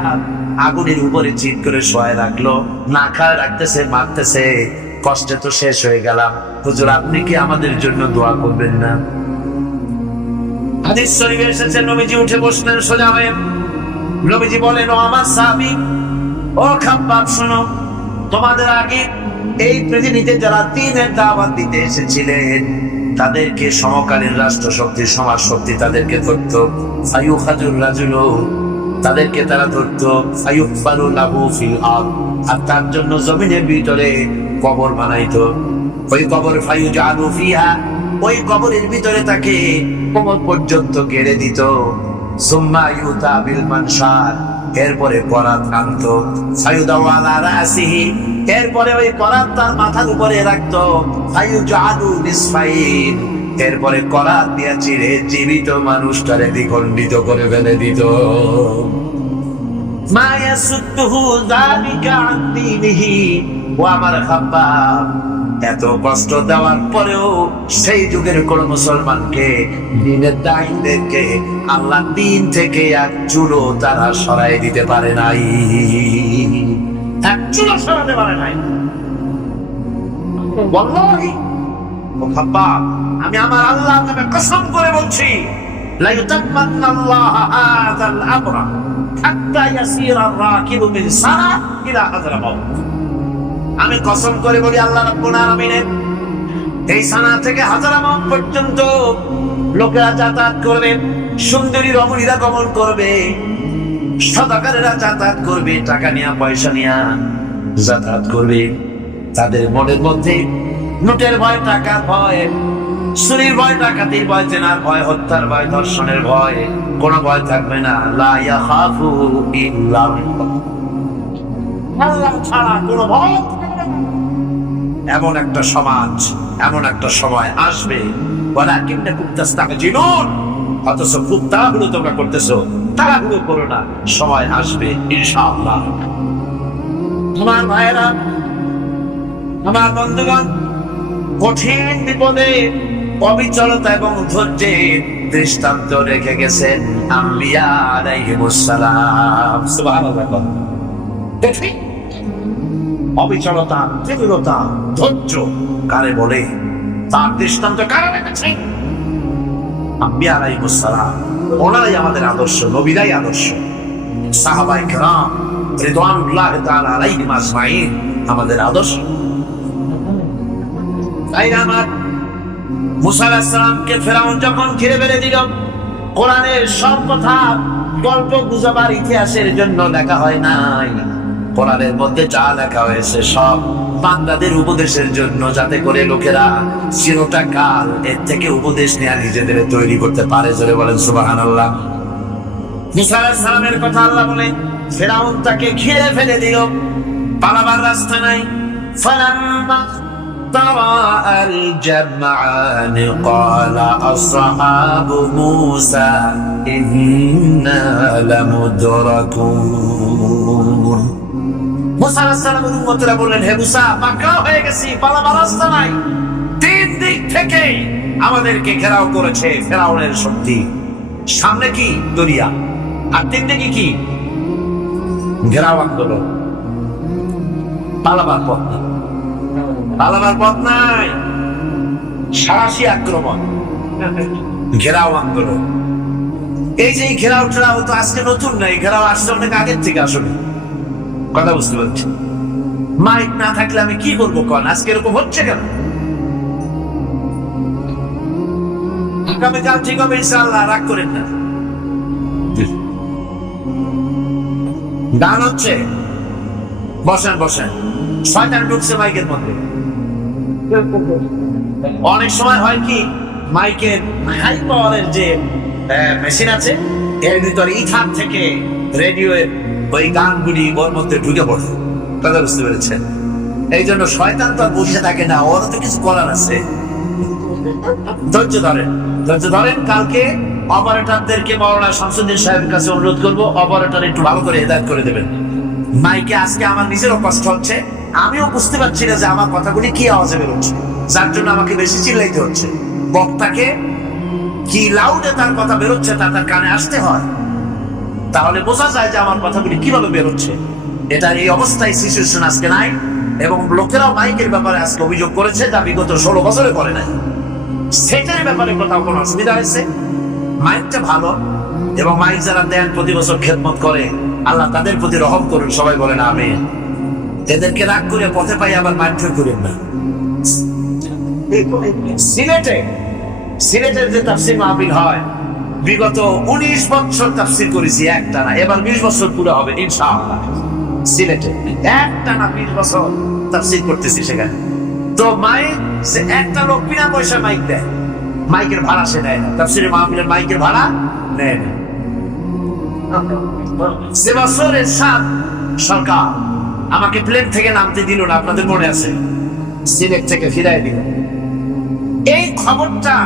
আগুনের উপরে চিৎ করে শোয়ায় রাখলো, না খায় রাখতেছে, মারতেছে। কষ্টে তো শেষ হয়ে গেলাম, হুজুর আপনি কি আমাদের জন্য দোয়া করবেন না? হাদিস শরীফে এসেছে নবীজি উঠে বসলেন সোজা হয়ে। নবীজি বলেন, ও আমার সাহাবী, ও খাব্বাব শোনো, তোমাদের আগে এই পৃথিবীতে যারা দ্বীনের দাওয়াত দিতে এসেছিলেন তাদেরকে সমকালীন রাষ্ট্র শক্তি, সমাজ শক্তি তাদেরকে ধরতো। ফায়ুখাজুর রাজুলু, তাদেরকে তারা ধরতো। ফায়ুফারু লাহু ফিল আরদ, আর তার জন্য জমিনের ভিতরে কবর বানাইতো। ওই কবর ফায়ুজালু ফিহা, ওই কবরের ভিতরে তাকে কোমর পর্যন্ত গেড়ে দিত। সুম্মা ইউতা বিল মানশার, এরপরে করাত আনতো। ফায়ুদাউ আলা রাসিহি, এরপরে ওই করাত তার মাথার উপরে রাখতো। ফায়ুজালু নিসফাইন, এরপরে করাত দিয়া চিরে জীবিত মানুষটারে দ্বিখণ্ডিত করে ফেলে দিত। মা ইয়াসুদ্দুহু যালিকা আন দীনিহি, ও আমার খাব্বাব, এত কষ্ট দেওয়ার পরেও সেই যুগের কোন মুসলমানকে, দ্বীনের দায়ীদেরকে আল্লাহ দ্বীন থেকে এক চুলো তারা সরাই দিতে পারে নাই, এক চুলো সরাতে পারে নাই। ওয়াল্লাহি, ও খাব্বাব, আমি আমার আল্লাহর নামে কসম করে বলছি, লা ইউতাম্মান্নাল্লাহু হাযাল আমরা হাত্তা ইয়াসিরা আর-রাকিবু মিন সানা ইলা হাযরামাউত। আমি কসম করে বলি আল্লাহ রাব্বুল আলামিনের এই সানা থেকে হাযরামাউত পর্যন্ত লোকেরা যাতায়াত করবে, সুন্দরী রমণীরা গমন করবে, সদাগরেরা যাতায়াত করবে, টাকা নিয়া পয়সা নিয়া যাতায়াত করবে। তাদের মনের মধ্যে নোটের ভয়, টাকার ভয়, চুরির ভয়, ডাকাতির ভয়, জেনার ভয়, হত্যার ভয়, ধর্ষণের ভয়, কোন ভয় থাকবে না। লা ইয়াখাফু ইল্লাল্লাহ, আল্লাহ ছাড়া কোনো ভয় থাকবে না। এমন একটা সমাজ, এমন একটা সময় আসবে, ওয়ালাকিন্নাকুম তাস্তাজিলুন, অথচ খুব তাড়াহুড়ো তোমরা করতেছো। তাড়াহুড়ো করো না, সময় আসবে ইনশাআল্লাহ। আমার ভাইয়েরা, আমার বন্ধুগণ, কঠিন বিপদে অবিচলতা এবং ধৈর্যের দৃষ্টান্ত রেখে গেছেন আম্বিয়া আলাইহিমুস সালাম। সুবহানাল্লাহ। দেখি অবিচলতা, তীব্রতা, ধৈর্য কারে বলে, তার দৃষ্টান্ত কারা রেখেছে? আম্বিয়া আলাইহিমুস সালাম। ওনারাই আমাদের আদর্শ, নবীরাই আদর্শ। সাহাবায়ে কেরাম রিদওয়ানুল্লাহ তাআলা আলাইহিম আজমাইন আমাদের আদর্শ। তাই আমার মুসা আলাইহিস সালামকে ফেরাউন যখন ঘিরে ফেলে দিল, কোরআনের সব কথা গল্প গুজবার ইতিহাসের জন্য লেখা হয় নাই। কোরআনের মধ্যে যা লেখা হয়েছে সব বান্দাদের উপদেশের জন্য, যাতে করে লোকেরা চিরটা কাল এর থেকে উপদেশ নেওয়া নিজেদের তৈরি করতে পারে। জোরে বলেন সুবহানাল্লাহ। মুসা আলাইহিস সালামের কথা আল্লাহ বলেন, ফেরাউন তাকে ঘিরে ফেলে দিল, পালাবার রাস্তা নাই। ফালাম্মা تراءى الجمعان قال أصحاب موسى إنا لمدركون। মুসা আলাইহিস সালামের উম্মতরা বললেন, হে মুসা, পাকড়াও হয়ে গেছি, পালাবার রাস্তা নাই। তিন দিক থেকে আমাদেরকে ঘেরাও করেছে ফেরাউনের শক্তি। সামনে কি? দরিয়া, আর তিন দিকে কি? ঘেরাও আন্দোলন। পালাবার পথ নাই, পালাবার পথ নাই, সারাশি আক্রমণ, ঘেরাও আন্দোলন। এই যে ঘেরাও টেরাও তো আজকে নতুন নাই, ঘেরাও আসছে অনেক আগের থেকে। আসলে কথা বুঝতে পারছি। মাইক না থাকলে আমি কি বলবো কন? আজকে এরকম হচ্ছে কেন? আগামীকাল ঠিক হবে ইনশাআল্লাহ, রাগ করেন না। গান হচ্ছে, বসেন বসেন। শয়তান ঢুকছে মাইকের মধ্যে। অনেক সময় হয় কি, মাইকের হাই পাওয়ারের যে মেশিন আছে, এর ভিতরে ইথার থেকে রেডিওর ওই গানগুলি ওর মধ্যে ঢুকে পড়ে। কথা বুঝতে পেরেছেন? এই জন্য শয়তান তো আর বসে থাকে না, ওর তো কিছু করার আছে। ধৈর্য ধরেন, ধৈর্য ধরেন। কালকে অপারেটরদেরকে মাওলানা শামসুদ্দিন সাহেবের কাছে অনুরোধ করবো, অপারেটর একটু ভালো করে হেদায়েত করে দেবেন। মাইকে আজকে আমার নিজেরও কষ্ট হচ্ছে, আমিও বুঝতে পারছি না যে আমার কথাগুলি কি আওয়াজে বেরোচ্ছে, যার জন্য আমাকে বেশি চিল্লাইতে হচ্ছে। বক্তাকে কি লাউডে তার কথা বেরোচ্ছে তা তার কানে আসতে হয়, তাহলে বোঝা যায় যে আমার কথাগুলি কিভাবে বেরোচ্ছে। এটা এই অবস্থায় সিচুয়েশন আজকে নাই, এবং লোকেরাও মাইকের ব্যাপারে আজকে অভিযোগ করেছে যা বিগত 16 বছরে করে নাই। সেটার ব্যাপারে কোথাও কোনো অসুবিধা হয়েছে? মাইকটা ভালো, এবং মাইক যারা দেন প্রতি বছর খেদমত করে, আল্লাহ তাদের প্রতি রহম করুন। সবাই বলেন আমিন। এদেরকে রাগ করে পথে পাই আবার মারধর করেন না। সিলেটের যে তাফসীর মাহফিল হয়, বিগত 19 বছর তাফসীর করেছি একটানা, এবার 20 বছর পুরো হবে ইনশাআল্লাহ। সিলেটে একটানা 20 বছর তাফসীর করতেছি সেখানে। তো মাইক, সে একটা লোক বিনা পয়সা মাইক দেয়, মাইকের ভাড়া সে দেয় না। তাফসীরের মাহফিলের মাইকের ভাড়া নেয় না। সে বছরের সরকার আমাকে প্লেন থেকে নামতে দিল না, আপনাদের মনে আছে? সিলেট থেকে ফিরাই দিল। এই খবরটা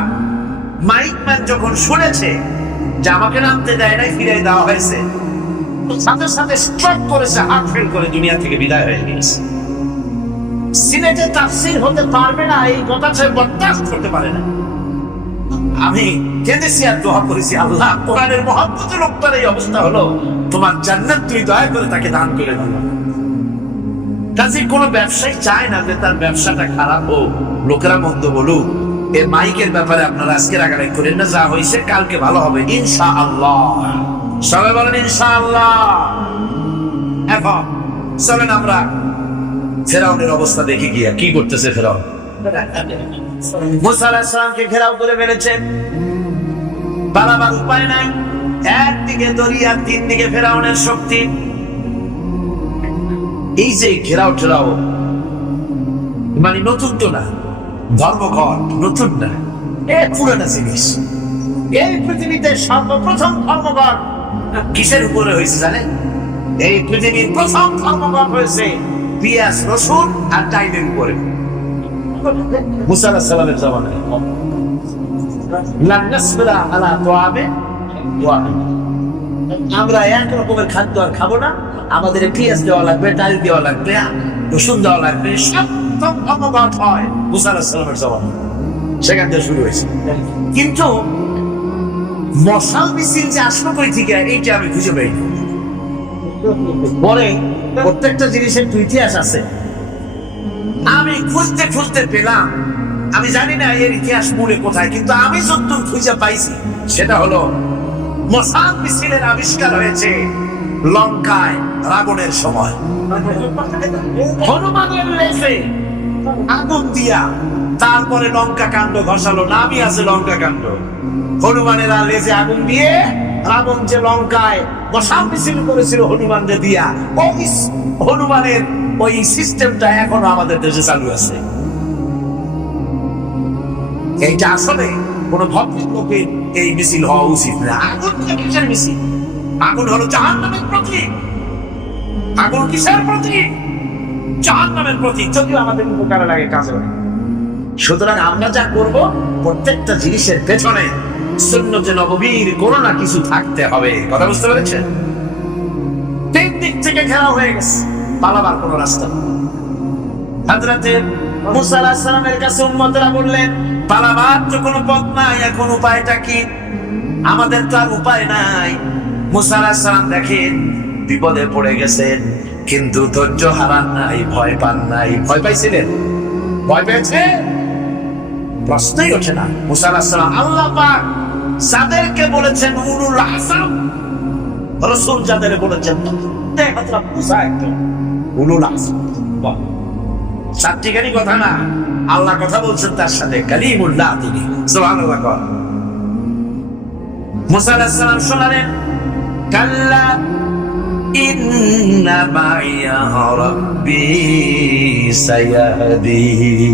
মাইকম্যান যখন শুনেছে যে আমাকে নামতে দেয় নাই, ফিরাই দেওয়া হয়েছে, সাথে সাথে স্ট্রোক করেছে, হার্ট ফেল করে দুনিয়া থেকে বিদায় হয়ে গেছে। সিলেটে তাফসীর হতে পারবে না, এই কথা সে বরদাস্ত করতে পারে না। আমি কেঁদেছি আর দোয়া করেছি, আল্লাহ, কোরআনের মহব্বতের লোকটার এই অবস্থা হলো, তোমার জান্নাত তুই দয়া করে তাকে দান করে দাও। কাজে কোনো ব্যবসায়ী চায় না যে তার ব্যবসাটা খারাপ হোক, লোকেরা মন্দ বলুক। এই মাইকের ব্যাপারে আপনারা আজকে রাগারাগি করেন না, যা হয়েছে কালকে ভালো হবে ইনশাআল্লাহ। সবাই বলেন ইনশাআল্লাহ। এখন চলেন আমরা ফেরাউনের অবস্থা দেখি গিয়া কি করতেছে ফেরাউন। মুসা আলাইহিস সালামকে ঘেরাও করে ফেলেছে, পালাবার উপায় নাই। একদিকে দরিয়া, তিন দিকে ফেরাউনের শক্তি। এই যে ঘেরাও টেরাও মানে নতুন তো না, ধর্মঘট নতুন না, এ পুরানো জিনিস। এই পৃথিবীতে সর্বপ্রথম ধর্মঘট কিসের উপরে হয়েছে জানেন? এই পৃথিবীর প্রথম ধর্মঘট হয়েছে পিঁয়াজ রসুন আর ডাইলের উপরে। মুসা আলাইহিস সালামের জামানায় লান নাসবিরা আলা তুআমে ওয়াহিদ, আমরা এক রকমের খাদ্য আর খাবো না, আমাদের পেঁয়াজ দেওয়া লাগবে, ডাল দেওয়া লাগবে, রসুন দেওয়া লাগবে। সপ্তম ধর্মঘট হয় মুসা আলাইহিস সালামের জামানায়, সেখান থেকে শুরু হয়েছে। কিন্তু মশাল মিছিল যে আসলো কই থেকে এইটা আমি খুঁজে পাইনি। পরে প্রত্যেকটা জিনিসের তো ইতিহাস আছে, আমি খুঁজতে খুঁজতে পেলাম। আমি জানি না এর ইতিহাস মূলে কোথায়, কিন্তু আমি যতদূর খুঁজে পাইছি সেটা হলো মশাল মিছিলের আবিষ্কার হয়েছে লঙ্কায় রাবণের সময়। হনুমানের লেজে আগুন দিয়া তারপরে লঙ্কা কাণ্ড ঘষালো, নামই আছে লঙ্কা কাণ্ড। হনুমানের লেজে আগুন দিয়ে রাবণ যে লঙ্কায় মশাল মিছিল করেছিল হনুমানকে দিয়া, ওই হনুমানের ওই সিস্টেমটা এখনো আমাদের দেশে চালু আছে। এইটা আসলে কোন ভক্তের লোকের এই মিছিল হওয়া উচিত না। আগুন কিসের মিছিল? আগুন হলো জাহান্নামের প্রতীক। আগুন কিসের প্রতীক? জাহান্নামের প্রতীক। যদিও আমাদের উপকারে লাগে, কাজে লাগে। সুতরাং আমরা যা করব, প্রত্যেকটা জিনিসের পেছনে সুন্নতে নববীর কোনো না কিছু থাকতে হবে। কথা বুঝতে পেরেছেন? তিন দিক থেকে ঘেরা হয়ে গেছে, পালাবার কোনো রাস্তা নেই। হযরতে মুসা আলাইহিস সালামের কাছে উম্মতেরা বললেন, পালাবার তো কোনো পথ নাই, এখন উপায়টা কি? আমাদের তো আর উপায় নাই। মুসা আলাইহিস সালাম দেখেন বিপদে পড়ে গেছেন, কিন্তু ধৈর্য হারান নাই, ভয় পান নাই। ভয় পাইছিলেন? ভয় পেয়েছে? প্রশ্নই ওঠে না। মুসা আলাইহিস সালাম আল্লাহ পাক যাদেরকে বলেছেন উলুল আযম, রাসূল যাদের বলেছেন হযরত মুসা একজন উলুল আযম। সাত্বিকারী কথা না, আল্লাহ কথা বলছেন তার সাথে, কালিমুল্লাহ তিনি। সুবহানাল্লাহ। মুসা আলাইহিস সালাম শোনালেন, কাল্লা ইন্না মাইয়া রাব্বি সায়াহদিন।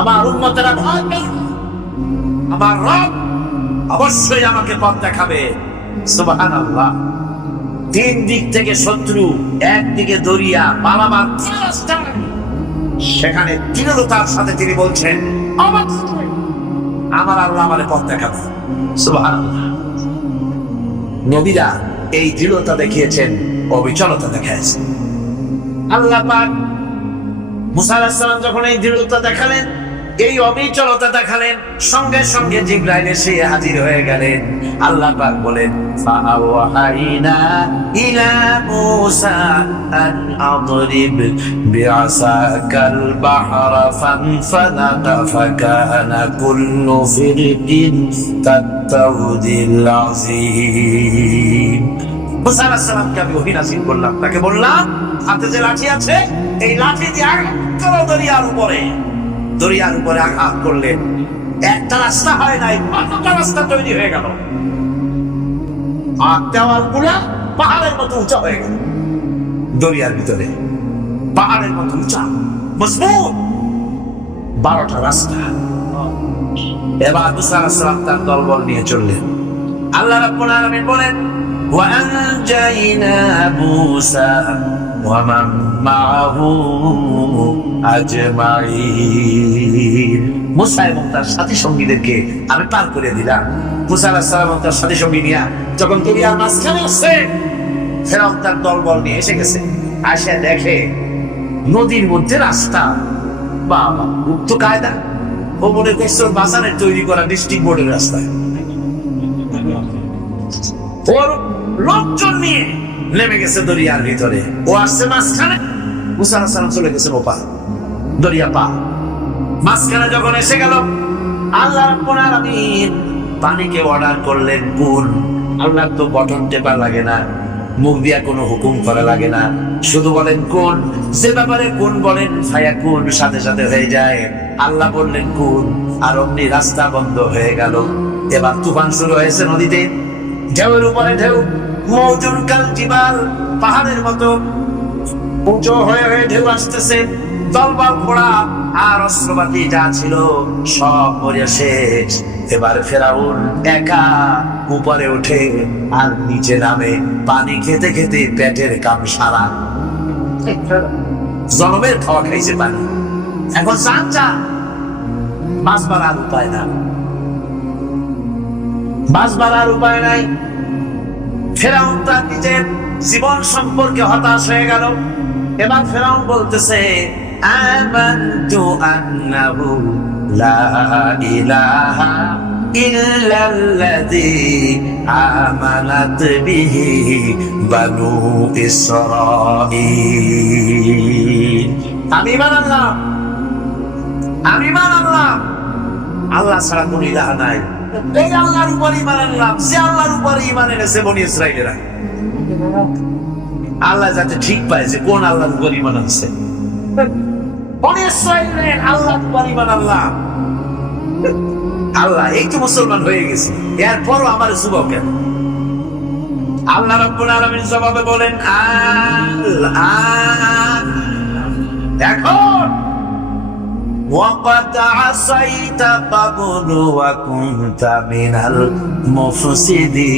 আমার উম্মতেরা ভয় পেল, আমার রব অবশ্যই আমাকে পথ দেখাবে। সুবহানাল্লাহ। তিন দিক থেকে শত্রু, একদিকে দরিয়া, পালাবার রাস্তা, সেখানে দৃঢ়তার সাথে তিনি বলছেন, আমার আল্লাহ আমারে পথ দেখাবে। সুবহানাল্লাহ। নবীরা এই দৃঢ়তা দেখিয়েছেন, অবিচলতা দেখাইছেন। আল্লাহ পাক মুসা আলাইহিস সালাম যখন এই দৃঢ়তা দেখালেন, এই অবিচলতা দেখালেন, সঙ্গে সঙ্গে জিবরাইল এসে হাজির হয়ে গেলেন। আল্লাহ পাক বলেন, ফাআওহাইনা ইলা মুসা আন আদরিব বিআসাকাল বাহরা ফানফালাকা ফাকানা কুল্লু ফিরকিন কাত্তাউদিল আযীম। মুসা আলাইহিস সালামকে আমি ওহী নাযিল করলাম, তাকে বললাম হাতে যে লাঠি আছে, এই লাঠি দিয়ে আঘাত করো দরিয়ার উপরে। দরিয়ার উপরে আঘাত করলেন, একটা রাস্তা হয় নাই, কতটা রাস্তা তৈরি হয়ে গেল। আর দেওয়াল গুলা পাহাড়ের মতো উঁচা হয়ে গেল। দরিয়ার ভিতরে পাহাড়ের মতো উঁচা, মজবুত 12টা রাস্তা। এবার মুসা আলাইহিস সালাম তার দলবল নিয়ে চললেন। আল্লাহ রাব্বুল আলামিন বলেন, ওয়া আনজাইনা মুসা ওয়া মান মাআহু আজমাইন। মুসা এবং তার সাথী সঙ্গীদেরকে আমি পার করে দিলাম। মুসা আলাইহিস সালাম এবং তার সাথী সঙ্গী নিয়ে যখন দরিয়ার মাঝখানে আসছে, ফেরাউন তার দলবল নিয়ে এসে গেছে। আসে দেখে নদীর মধ্যে রাস্তা। বাবা, গুপ্ত কায়দা। ও মনে করছে বাজারের তৈরি করা ডিস্ট্রিক্ট বোর্ডের রাস্তা। ওর লোকজন নিয়ে নেমে গেছে দরিয়ার ভিতরে। ও আসছে মাঝখানে, মুসা আলাইহিস সালাম চলে গেছেন ওপার, দরিয়া পার। মাঝখানে যখন এসে গেল, আল্লাহ রাব্বুল আলামিন পানিকে অর্ডার করলেন কুল। আল্লাহ তো বটন টেপা লাগে না, মুখ দিয়া কোনো হুকুম করা লাগে না, শুধু বলেন কুন। যে ব্যাপারে কুন বলেন ফায়াকুন, সাথে সাথে হয়ে যায়। আল্লাহ বললেন কুন, আর অমনি রাস্তা বন্ধ হয়ে গেল। এবার তুফান শুরু হয়েছে নদীতে, ঢেউয়ের উপরে ঢেউ, মওজুন কাল জিবাল, পাহাড়ের মতো উঁচু হয়ে হয়ে ঢেউ আসতেছে। তলবাল ঘোড়া আর অস্ত্রপাতি যা ছিল সব মরে শেষ। এবার ফেরাউন একা উপরে ওঠে আর নিচে নামে, পানি খেতে খেতে পেটের কাম সারা। জনমের খাওয়া খাইছে পানি, এখন চান চা, মাছ মারার উপায় না, মাছ মারার উপায় নাই। ফেরাউন তার নিজের জীবন সম্পর্কে হতাশ হয়ে গেল। এবার ফেরাউন বলতেছে, আমানতু আন্নাহু লা ইলাহা ইল্লাল্লাযী আমানাত বিহি বানু ইসরাঈল। আমি ঈমান আনলাম, আমি ঈমান আনলাম আল্লাহ ছাড়া কোন ইলাহ নাই। এই আল্লাহর উপর ঈমান আনলাম, যে আল্লাহর উপর ঈমান এনেছে বনি ইসরাঈলেরা। আল্লাহ যাতে ঠিক পায় যে কোন আল্লাহর উপর ঈমান আনছে। বনি ইসরাঈলের আল্লাহর উপর ঈমান আনলাম। আল্লাহ এই তো মুসলমান হয়ে গেছে, এরপরও আমার যুবক কেন? আল্লাহ রাব্বুল আলামিন জবাবে বলেন, এখন وقد عصيت قبل وكنت من المفسدين।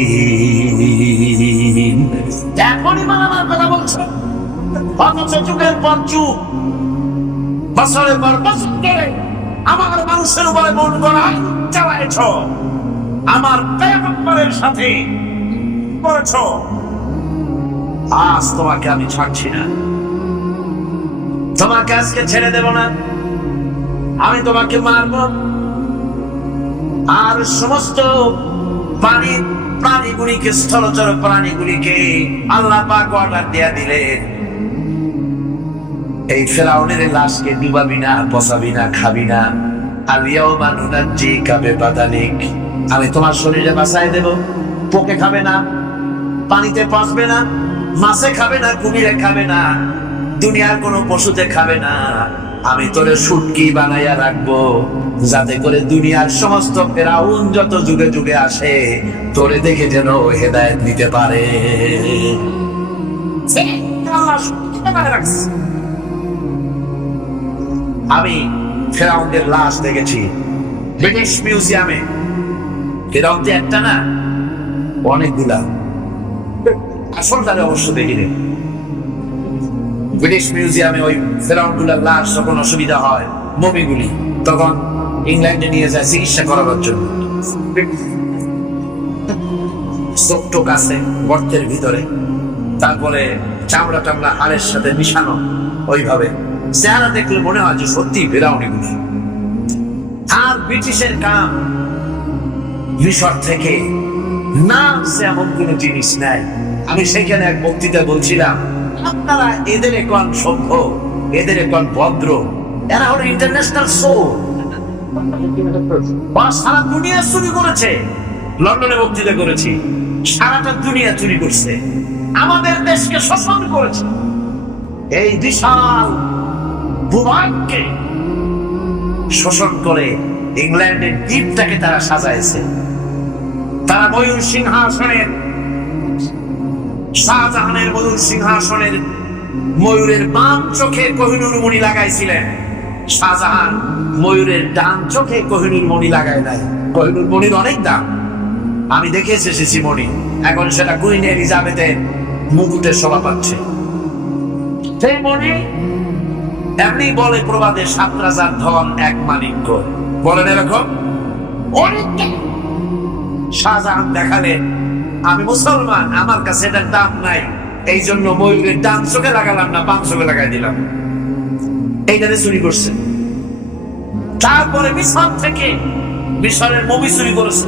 এখনই মানার কথা বলছো, অথচ যুগের পর যুগ, বছরের পর বছর ধরে আমার মানুষের উপরে মন গড়া চালাইছ, আমার পয়গম্বরের সাথে করেছ। আজ তোমাকে আমি ছাড়ছি না, তোমাকে আজকে ছেড়ে দেব না। আমি তোমাকে মারব। আর সমস্ত প্রাণীগুলিকে, স্থলচর প্রাণীগুলিকে আল্লাহ পাক অর্ডার দিয়া দিলেন, এই ফেরাউনের লাশকে ডুবাবি না, পচাবি না, খাবি না। আলিয়াউমা নুনাজ্জিকা বিবাদানিক, আমি তোমার শরীরে বাঁচাই দেব। পোকে খাবে না, পানিতে পচবে না, মাছে খাবে না, কুমিরে খাবে না, দুনিয়ার কোনো পশুতে খাবে না। আমি তোরে শুটকি বানাইয়া রাখবো, যাতে করে দুনিয়ার সমস্ত ফেরাউন যত যুগে যুগে আসে তোরে দেখে যেন হেদায়েত নিতে পারে। আমি ফেরাউনদের লাশ দেখেছি ব্রিটিশ মিউজিয়ামে। ফেরাউন তো একটা না, অনেকগুলা। আসল তারে অবশ্য দেখিনি। ব্রিটিশ মিউজিয়ামে ওই ফেরাউনগুলার লাশ যখন অসুবিধা হয়, মমিগুলি, তখন ইংল্যান্ডে নিয়ে যায় চিকিৎসা করাবার জন্য। চোখ আছে গর্তের ভিতরে, তারপরে চামড়া টামড়া হাড়ের সাথে মিশানো, ওইভাবে চেহারা দেখলে মনে হয় যে সত্যি ফেরাউনিগুলি। আর ব্রিটিশের কাম মিশর থেকে নাম সে এমন কোন জিনিস নাই। আমি সেখানে এক বক্তৃতা বলছিলাম, আপনারা এদের এখন সভ্য, এদের এখন ভদ্র, এরা হলো ইন্টারন্যাশনাল শো। সারা দুনিয়া চুরি করেছে। লন্ডনে বক্তৃতা করেছি, সারাটা দুনিয়া চুরি করছে, আমাদের দেশকে শোষণ করেছে। এই বিশাল ভূভাগকে শোষণ করে ইংল্যান্ডের দ্বীপটাকে তারা সাজাইছে। তারা ময়ূর সিংহাসনের, শাহজাহানের ময়ূর সিংহাসনের ময়ূরের বাম চোখে কোহিনূর মণি লাগাইছিলেন। শাহজাহান ময়ূরের ডান চোখে কোহিনূর মণি লাগায় নাই। কোহিনূর মণির অনেক দাম, আমি দেখে এসেছি মণি। এখন সেটা কুইন এলিজাবেথের মুকুটের শোভা পাচ্ছে। সেই মণি এমনি বলে প্রবাদে, 7 রাজার ধন এক মানিক্য, বলেন এরকম অনেক। শাহজাহান দেখালেন, আমি মুসলমান, আমার কাছে এটার দাম নাই, এই জন্য ময়ূরের ডান চোখে লাগালাম না, বাম চোখে লাগাই দিলাম। এইটাতে চুরি করছে। তারপরে মিশর থেকে, মিশরের মমি চুরি করেছে,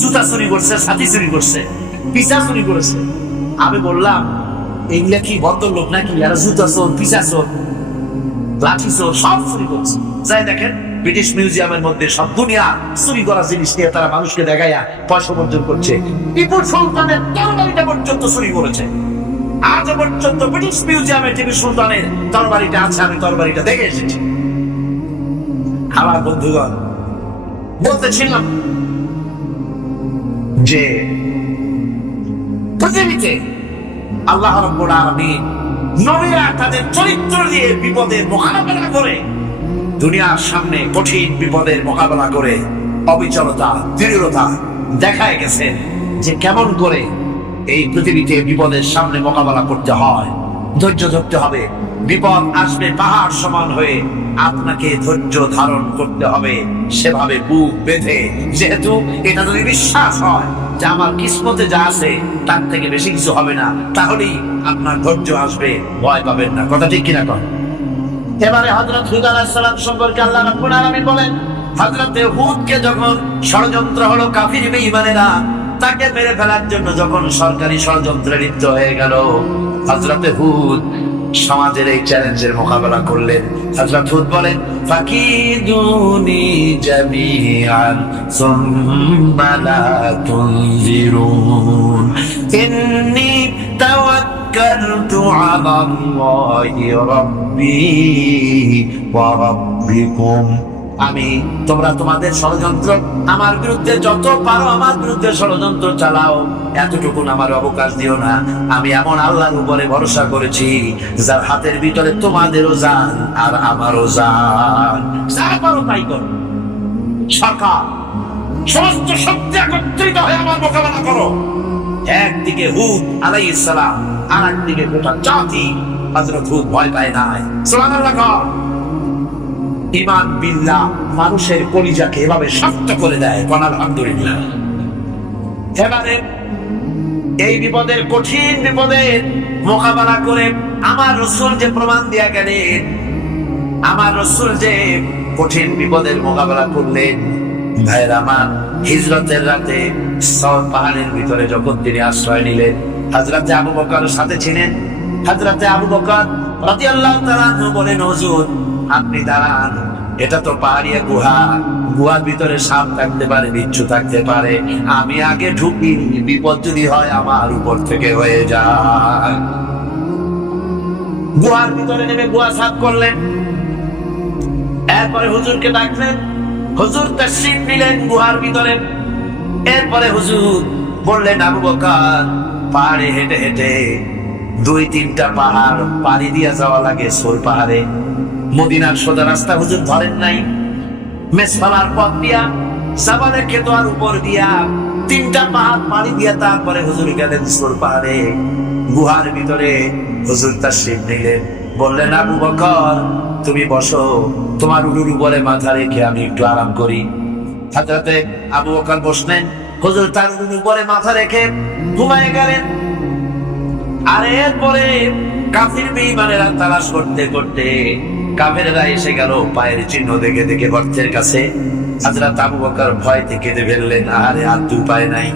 জুতা চুরি করছে, ছাতি চুরি করছে, পিসা চুরি করেছে। আমি বললাম, এগুলা কি ভদ্রলোক নাকি? এরা জুতা চোর, পিসা চোর, লাঠি চোর, সব চুরি করছে। যাই দেখেন ব্রিটিশ মিউজিয়ামের মধ্যে সব দুনিয়া চুরি করা জিনিস নিয়ে তারা মানুষকে দেখাইয়া পয়সা উপার্জন করছে। টিপু সুলতানের তরবারিটা পর্যন্ত চুরি করেছে। আজ পর্যন্ত ব্রিটিশ মিউজিয়ামে টিপু সুলতানের তরবারিটা আছে, আমি তরবারিটা দেখে এসেছি। আমার বন্ধুগণ, বলতেছিলাম যে পৃথিবীতে আল্লাহ রাব্বুল আলামিন নবীরা তাদের চরিত্র দিয়ে বিপদের মোকাবেলা করে, দুনিয়ার সামনে কঠিন বিপদের মোকাবেলা করে অবিচলতা, দৃঢ়তা দেখায় গেছেন যে কেমন করে এই পৃথিবীতে বিপদের সামনে মোকাবেলা করতে হয়। ধৈর্য ধরতে হবে, বিপদ আসবে পাহাড় সমান হয়ে, আপনাকে ধৈর্য ধারণ করতে হবে সেভাবে বুক বেঁধে। যেহেতু এটা যদি বিশ্বাস হয় যে আমার কিসমতে যা আছে তার থেকে বেশি কিছু হবে না, তাহলেই আপনার ধৈর্য আসবে, ভয় পাবেন না। কথা ঠিক কিনা কর? এবারে হযরত হুদ আলাইহিস সালাম সম্পর্কে আল্লাহ রাব্বুল আলামিন বলেন, হযরত হুদকে যখন ষড়যন্ত্র হলো, কাফির বেঈমানেরা তাকে মেরে ফেলার জন্য যখন সরকারি ষড়যন্ত্রে লিপ্ত হয়ে গেল, হযরত হুদ সমাজের এই চ্যালেঞ্জের মোকাবেলা করলেন। হযরত হুদ বলেন, ফাকিদুনি জামিআন সুম্মা লা তুনজিরুন ইন্নী তাওয়াক্কালতু আলাল্লাহি রাব্বি ওয়া রাব্বিকুম। তোমরা তোমাদের ষড়যন্ত্র আমার বিরুদ্ধে যত পারো আমার বিরুদ্ধে ষড়যন্ত্র চালাও, এতটুকু আমার অবকাশ দিও না। আমি এমন আল্লাহর উপরে ভরসা করেছি যার হাতের ভিতরে তোমাদেরও জান আর আমারও জান। যা পারো তাই করো। সরকার সমস্ত শক্তি একত্রিত হয়ে আমার মোকাবেলা করো। একদিকে হুদ আলাইহিস সালাম, আর একদিকে গোটা জাতি। হযরত হুদ ভয় পায় নাই। সুবহানাল্লাহ। ঈমান বিল্লাহ মানুষের কলিজাকে এভাবে শক্ত করে দেয়। আলহামদুলিল্লাহ। এবারে এই বিপদের, কঠিন বিপদের মোকাবেলা করে আমার রাসূল যে প্রমাণ দিয়া গেলেন, আমার রাসূল যে কঠিন বিপদের মোকাবেলা করলেন, ভাইরা আমার, হিজরতের রাতে সাউর পাহাড়ের ভিতরে যখন তিনি আশ্রয় নিলেন, হযরত আবু বকর সাথে ছিলেন। হযরত আবু বকর রাদিয়াল্লাহু তাআলা বলেন, হুজুর আপনি দাঁড়ান, এটা তো পাহাড়িয়া গুহা, গুহার ভিতরে সাপ থাকতে পারে, বিচ্ছু থাকতে পারে, আমি আগে ঢুকি, বিপদ যদি হয় আমার উপর থেকে হয়ে যায়। গুহার ভিতরে নেমে গুহা সাফ করলেন। এরপরে হুজুরকে ডাকলেন, হুজুর তাশরীফ নিলেন গুহার ভিতরে। এরপরে হুজুর বললেন, আবু বকর পাহাড়ে হেঁটে হেঁটে 2-3টা পাহাড় পাড়ি দিয়া যাওয়া লাগে সোর পাহাড়ে। মদিনার সোজা রাস্তা হুজুর ধরেন নাই, মেসফালার পথ দিয়া, জাবালের খেতোয়ার উপর দিয়া 3টা পাহাড় পাড়ি দিয়া তারপরে হুজুর গেলেন সোর পাহাড়ে। গুহার ভিতরে হুজুর তাশরীফ নিলেন। বললেন, আবু বকর তুমি বসো, তোমার উলুর উপরে মাথা রেখে আমি একটু আরাম করি। হযরতে আবু বকর বসলেন, হুজুর তার উলুর উপরে মাথা রেখে ঘুমায় গেলেন। আর এরপরে কাফির বেঈমানেরা তালাশ করতে করতে কাফেররা এসে গেল পায়ের চিহ্ন দেখে দেখে গর্তের কাছে। হযরত আবু বকর ভয়তে কেঁদে ফেললেন, আরে আর তো উপায় নাই,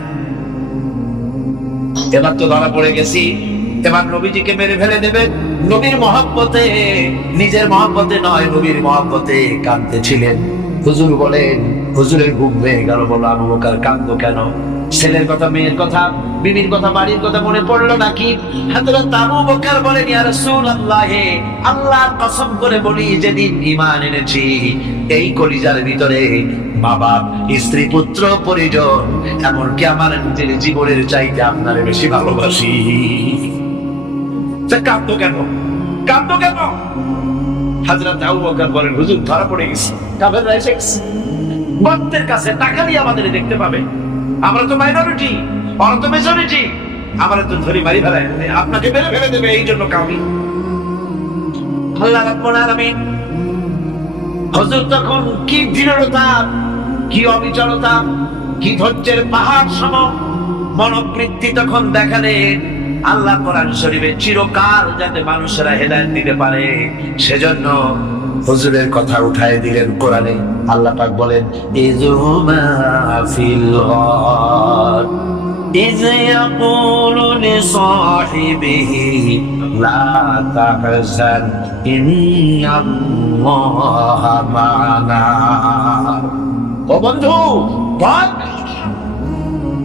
এবার তো ধরা পড়ে গেছি, এবার নবীজিকে মেরে ফেলে দেবেন। নবীর মহব্বতে, নিজের মহব্বতে নয়, নবীর মহব্বতে কাঁদতেছিলেন। হুজুর বলেন, হুজুরের ঘুম ভেঙে গেল। বলো, আবু বকর কাঁদো কেন? ছেলের কথা, মেয়ের কথা, বিবির কথা, বাড়ির কথা মনে পড়লো নাকি? হযরত আবু বকর বলেন, ইয়া রাসূলুল্লাহ, আল্লাহর কসম করে বলি, যেদিন ঈমান এনেছি এই কলিজার ভিতরে মা বাপ, স্ত্রী, পুত্র, পরিজন, এমনকি আমার নিজের জীবনের চাইতে আপনারে বেশি ভালোবাসি। কাঁদো কেন? কাঁদো কেন? হযরত আবু বকর বলেন, হুজুর ধরা পড়ে গেছি, কাফেররা এসে গেছে গর্তের কাছে, টাকা দিয়ে আমাদের দেখতে পাবে, আমরা তো মাইনরিটি, ওরা তো মেজরিটি, আমরা তো ধরি মারি ফেলায়, আপনাকে মেরে ফেলে দেবে, এই জন্য কামি। আল্লাহ রাব্বুল আলামিন, হুজুর তখন কি দৃঢ়তা, কি অবিচলতা, কি ধৈর্যের পাহাড় সম মনোবৃত্তি তখন দেখালেন। আল্লাহ কোরআন শরীফে চিরকাল যাতে মানুষেরা হেদায়েত দিতে পারে, সেজন্য হুজুরের কথা উঠায় দিলেন কোরআনে। আল্লাহ পাক বলেন, ইযহুমা ফিল গার ইয ইয়াকুলু লিসাহিবিহি লা তাহজান ইন্নাল্লাহা মা'ানা। ও বন্ধু, বল,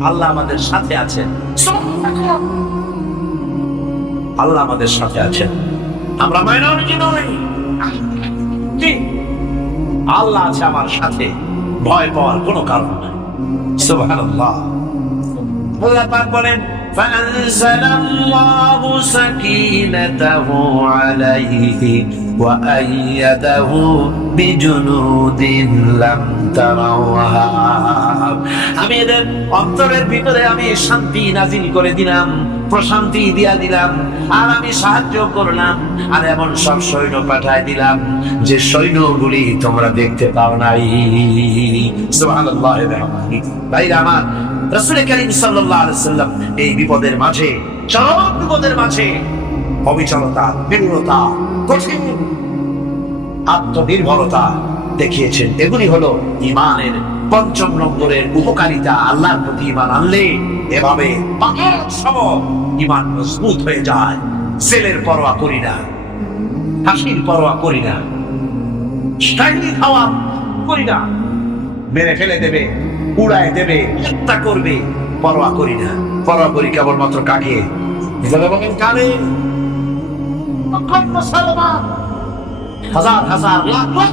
আল্লাহ আমাদের সাথে আছেন। আল্লাহ আমাদের সাথে আছেন, আমরা মাইনরিটি নই। আল্লাহ আছে আমার সাথে, ভয় পাওয়ার কোনো কারণ নাই। সুবহানাল্লাহ। আল্লাহ পাক বলেন, فأنزل الله سكينته عليه وأيده بجنود لم تروها। আমি এদের অন্তরের ভিতরে আমি শান্তি নাজিল করে দিলাম, প্রশান্তি দিয়া দিলাম, আর আমি সাহায্য করলাম, আর এমন সব সৈন্য পাঠায় দিলাম যে সৈন্যগুলি তোমরা দেখতে পাও নাই। সুবহানাল্লাহ। ভাইরা আমার, রাসূল কারীম সাল্লাল্লাহু আলাইহি ওয়াসাল্লাম এই বিপদের মাঝে, চরম বিপদের মাঝে অবিচলতা, দৃঢ়তা, কঠিন আত্মনির্ভরতা দেখিয়েছেন। এগুলি হলো ঈমানের পঞ্চম নম্বরের উপকারিতা। আল্লাহর প্রতি ঈমান আনলে এভাবে পাহাড় সম ঈমান মজবুত হয়ে যায়। জেলের পরোয়া করি না, হাসির পরোয়া করি না, শাইনি খাওয়া করি না, মেরে ফেলে দেবে, উড়ায় দেবে, হত্যা করবে, পরোয়া করি না। পরোয়া করি কেবলমাত্র কাকে? কানে। হাজার হাজার লাখ লাখ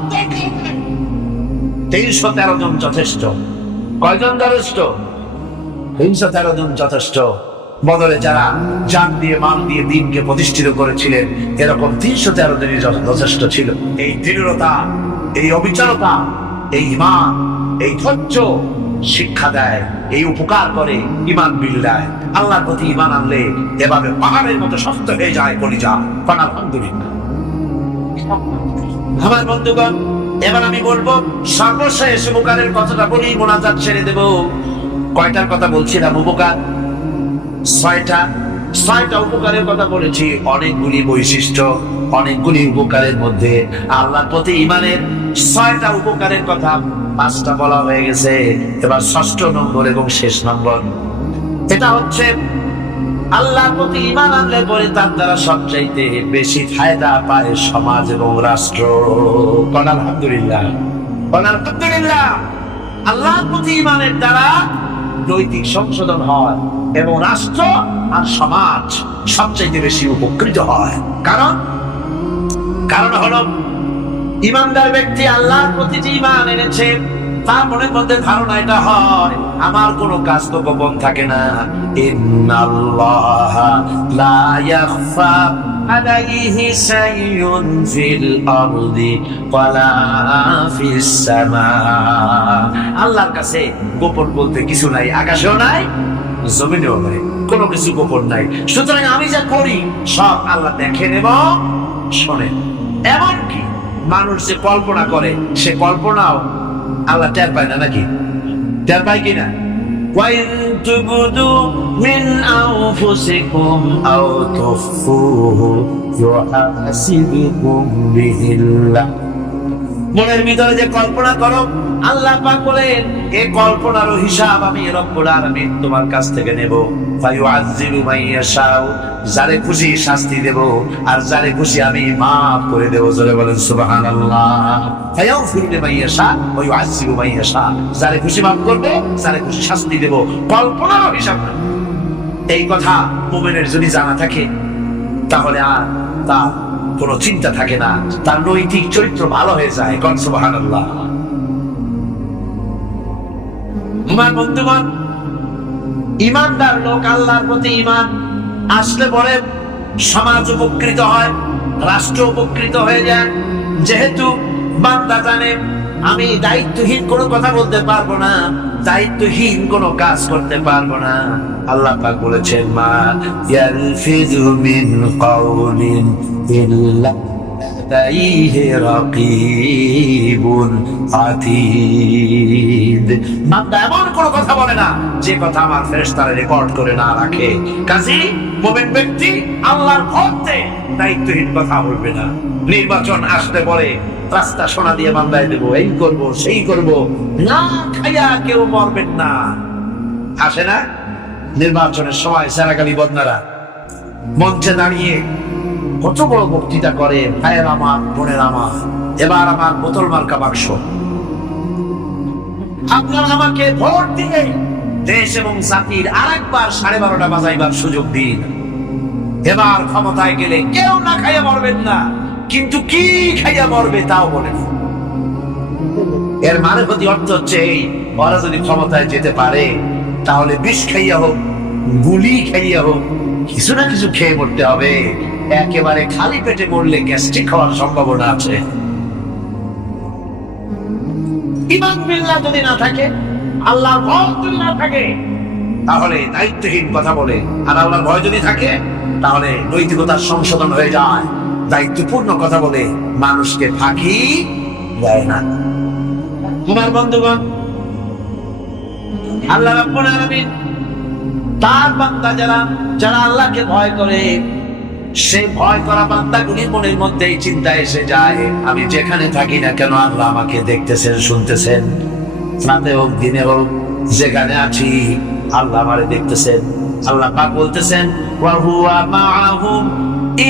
313 জন যথেষ্ট। কয়জন যথেষ্ট? 313 জন যথেষ্ট। বদরে যারা জান দিয়ে, মান দিয়ে দ্বীনকে প্রতিষ্ঠিত করেছিলেন, এরকম 313 জনই যথেষ্ট ছিল। এই দৃঢ়তা, এই অবিচলতা, এই ঈমান, এই ধৈর্য শিক্ষা দেয়, এই উপকার করে, ঈমান বিল্লাহ। আল্লাহর প্রতি ঈমান আনলে এভাবে পাহাড়ের মতো শক্ত হয়ে যায় কলিজা। আলহামদুলিল্লাহ। আমার বন্ধুগণ, এবার আমি বলবো সর্বশেষ উপকারের কথাটা বলি, মোনাজাত ছেড়ে দেব। কয়টার কথা বলছিলাম? উপকার 6টা উপকারের কথা বলেছি। অনেকগুলি বৈশিষ্ট্য, অনেকগুলি উপকারের মধ্যে আল্লাহর প্রতি ঈমানের 6টা উপকারের কথা 5টা বলা হয়ে গেছে। এবার 6ষ্ঠ নম্বর এবং শেষ নম্বর, এটা হচ্ছে আল্লাহর প্রতি ঈমান আনলে পরে তার দ্বারা সবচাইতে বেশি ফায়দা পায় সমাজ এবং রাষ্ট্র। আলহামদুলিল্লাহ, আলহামদুলিল্লাহ। আল্লাহর প্রতি ঈমানের দ্বারা নৈতিক সংশোধন হয় এবং রাষ্ট্র আর সমাজ সবচাইতে বেশি উপকৃত হয়। কারণ হলো ঈমানদার ব্যক্তি আল্লাহর প্রতি যে ঈমান এনেছে, তার মনের মধ্যে ধারণা এটা হয়, আমার কোনো কাজ তো গোপন থাকে না। ইন্নাল্লাহা লা ইয়াখফা আলাইহি শাইউন ফিল আরদি ওয়ালা ফিস সামা। আল্লাহর কাছে গোপন বলতে কিছু নাই, আকাশেও নাই, জমিনেও নাই, কোনো কিছু গোপন নাই। সুতরাং আমি যা করি সব আল্লাহ দেখেন এবং শোনেন। এমনকি মানুষ যে কল্পনা করে, সে কল্পনাও আল্লাহ টের পায় না, নাকি? টের পায় কিনা? وَإِن تُبْدُوا مِنْ أَنفُسِكُمْ أَوْ تُخْفُوهُ يُحَاسِبْكُم بِهِ اللَّهُ। মনের ভিতরে যে কল্পনা করো, আল্লাহ পাক বলেন এই কল্পনারও হিসাব আমি রব্বুল আলামিন তোমার কাছ থেকে নেব। ফায়ুআযযিবু মান ইয়াশাউ, যারে খুশি শাস্তি দেব, আর যারে খুশি আমি মাফ করে দেব। জোরে বলেন সুবহানাল্লাহ। ফায়াগফিরু লিমান ইয়াশা ওয়া ইউআযযিবু মান ইয়াশা, যারে খুশি মাফ করবে, যারে খুশি শাস্তি দেব। কল্পনারও হিসাব। এই কথা মুমিনের যদি জানা থাকে, তাহলে আর তার কোনো চিন্তা থাকে না, তার নৈতিক চরিত্র ভালো হয়ে যায়। কোন সুবহানাল্লাহ। আমার বন্ধুগণ, ঈমানদার লোক, আল্লাহর প্রতি ঈমান আসলে পরে সমাজ উপকৃত হয়, রাষ্ট্র উপকৃত হয়ে যায়। যেহেতু বান্দা জানে আমি দায়িত্বহীন কোনো কথা বলতে পারবো না, দায়িত্বহীন কোনো কাজ করতে পারবো না। আল্লাহ পাক বলেছেন, মা ইয়ালফিযু মিন কাউলিন ইল্লা লাদাইহি রাকীবুন আতীদ। বান্দা এমন কোনো কথা বলে না যে কথা আমার ফেরেশতারা রেকর্ড করে না রাখে। কাজী মুমিন ব্যক্তি আল্লাহর ভক্তে দায়িত্বহীন কথা বলবে না। নির্বাচন আসতে পরে রাস্তা সোনা দিয়ে বান্দায় দেবো, এই করব সেই করব, না খাইয়া কেউ মরবেন না। আসে না নির্বাচনের সময় সারাগালি বদনারা মঞ্চে দাঁড়িয়ে কত বড় বক্তৃতা করে, ভাইয়ের আমার, বোনের আমার, এবার আমার বোতল মার্কা বাক্স, আপনারা আমাকে ভোট দিয়ে দেশ এবং জাতির আরেকবার 12:30 বাজাইবার সুযোগ দিন। এবার ক্ষমতায় গেলে কেউ না খাইয়া মরবেন না, কিন্তু কি খাইয়া মরবে তাও বলেন। এর মানে প্রতি অর্থ হচ্ছে এই, ওরা যদি ক্ষমতায় যেতে পারে তাহলে বিষ খাইয়া হোক, গুলি খাইয়ে হোক কিছু না কিছু খেয়ে মরতে হবে। একেবারে খালি পেটে মরলে গ্যাস্ট্রিক হওয়ার সম্ভাবনা আছে। ঈমান বিল্লাহ যদি না থাকে, আল্লাহর ভয় যদি না থাকে, তাহলে দায়িত্বহীন কথা বলে। আর আল্লাহর ভয় যদি থাকে, তাহলে নৈতিকতার সংশোধন হয়ে যায়। দায়িত্বপূর্ণ কথা বলে মানুষকে ফাঁকি দেয় না। তোমার বন্ধুগণ, আল্লাহ রাব্বুল আলামিন তার বান্দা যারা আল্লাহকে ভয় করে, সেই ভয় করা বান্দাগুলির মনের মধ্যে এই চিন্তা এসে যায়, আমি যেখানে থাকি না কেন আল্লাহ আমাকে দেখতেছেন, শুনতেছেন। রাতে হোক দিনে হোক যেখানে আছি আল্লাহ আমারে দেখতেছেন। আল্লাহ পাক বলতেছেন, ওয়া হুয়া মাআহুম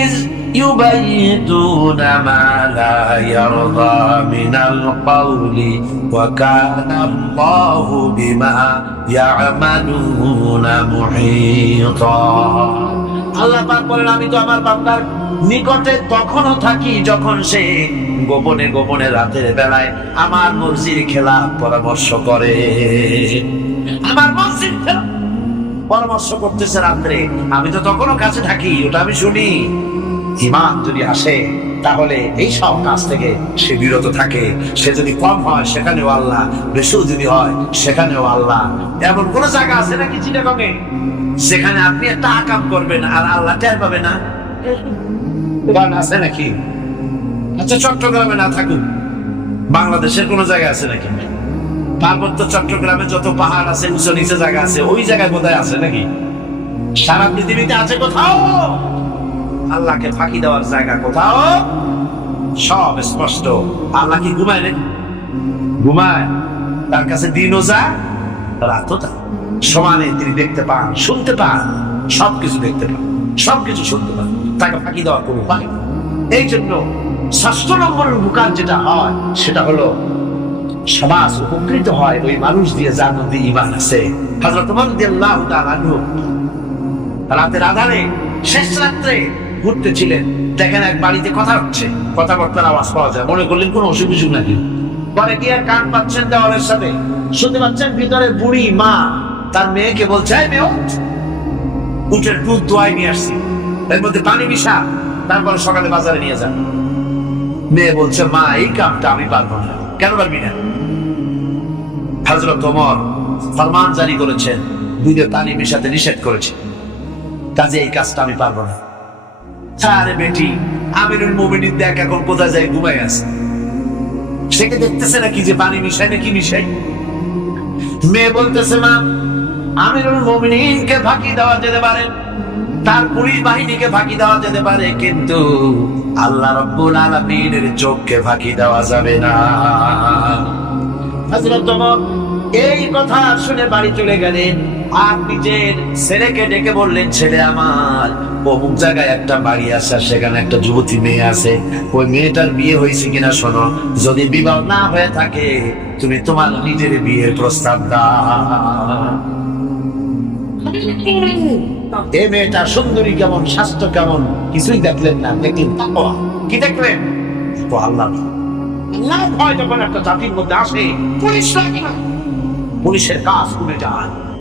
ইজ ইউবাইয়িতুনা মা লা ইয়ারদা মিনাল কওলি ওয়া কানা আল্লাহু বিমা ইয়ামালুনা মুহীতা। আল্লাহ পাক বলেন, আমি তো আমার বান্দার নিকটে তখনও থাকি যখন সে গোপনে গোপনে রাতের বেলায় আমার মর্জির খেলাফ পরামর্শ করে। আমার মর্জির খেলাফ পরামর্শ করতেছে রাত্রে, আমি তো তখনও কাছে থাকি, ওটা আমি শুনি। ঈমান যদি আসে তাহলে এই সব কাজ থেকে সে বিরত থাকে। সে যদি কম হয় সেখানেও আল্লাহ, বেশিও যদি হয় সেখানেও আল্লাহ। এমন কোন জায়গা আছে নাকি চিটাগংয়ে সেখানে আপনি একটা আকাম করবেন আর আল্লাহ টের পাবে না? আছে নাকি? আচ্ছা, চট্টগ্রামে না থাকুক, বাংলাদেশের কোন জায়গা আছে নাকি? পার্বত্য চট্টগ্রামে যত পাহাড় আছে, উঁচু নিচে জায়গা আছে, ওই জায়গায় বোধহয় আছে নাকি? সারা পৃথিবীতে আছে কোথাও আল্লাহকে ফাঁকি দেওয়ার জায়গা? কোথাও? সব স্পষ্ট। আল্লাহ কি ঘুমায় নাকি? ঘুমায়? তার কাছে দিনও যায়, রাতও যায়। সমানে তিনি দেখতে পান, শুনতে পান, সবকিছু দেখতে পান, সবকিছু শুনতে পান। তাকে ফাঁকি দেওয়ার কোনো উপায় নেই। এই জন্য ৬০ নম্বরের উপকার যেটা হয় সেটা হলো সমাজ উপকৃত হয় ওই মানুষ দিয়ে যার মধ্যে ঈমান আছে। হযরত ওমর রাদিয়াল্লাহু তাআলা আনহু রাতের আধারে শেষ রাত্রে ঘুরতেছিলেন, দেখেন এক বাড়িতে কথা হচ্ছে, কথাবার্তার আওয়াজ পাওয়া যায়। মনে করলেন কোন অসুখ বিসুখ নাকি। পরে গিয়ে কান পাচ্ছেন দেওয়ালের সাথে, শুনতে পাচ্ছেন ভিতরে বুড়ি মা তার মেয়েকে বলছে, এই মেয়ে উঠের দুধ দোয়াই নিয়ে আসছি, এর মধ্যে পানি মিশা, তারপরে সকালে বাজারে নিয়ে যান। মেয়ে বলছে, মা এই কামটা আমি পারবো না। কেন পারবি না? হযরত ওমর ফরমান জারি করেছেন, দুধে পানি মিশাতে নিষেধ করেছে, কাজে এই কাজটা আমি পারবো না। আরে বেটি, আমিরুল মুমিনিন দেখ এখন কোথায় যায়, ঘুমায় আছে। সে কি দেখতেছে নাকি যে পানি মিশাই নাকি মিশাই? মেয়ে বলতেছে, মা আমিরুল মুমিনিনকে ফাঁকি দেওয়া যেতে পারে, তার পুলিশ বাহিনীকে ফাঁকি দেওয়া যেতে পারে, কিন্তু আল্লাহ রাব্বুল আলামিনের চোখকে ফাঁকি দেওয়া যাবে না। হযরত ওমর এই কথা শুনে বাড়ি চলে গেলেন আর নিজের ছেলেকে ডেকে বললেন, ছেলে আমার, অমুক জায়গায় একটা বাড়ি আছে, সেখানে একটা যুবতী মেয়ে আছে, ওই মেয়েটার বিয়ে হয়েছে কিনা শোনো, যদি বিবাহ না হয়ে থাকে তুমি তোমার নিজের বিয়ের প্রস্তাব দাও। এই মেয়েটা সুন্দরী কেমন, স্বাস্থ্য কেমন কিছুই দেখলেন না, দেখলেন তাকওয়া। কি দেখলেন? তো আল্লাহ ভয় যখন একটা জাতির মধ্যে আসে, পুলিশের কাজ করে যায়।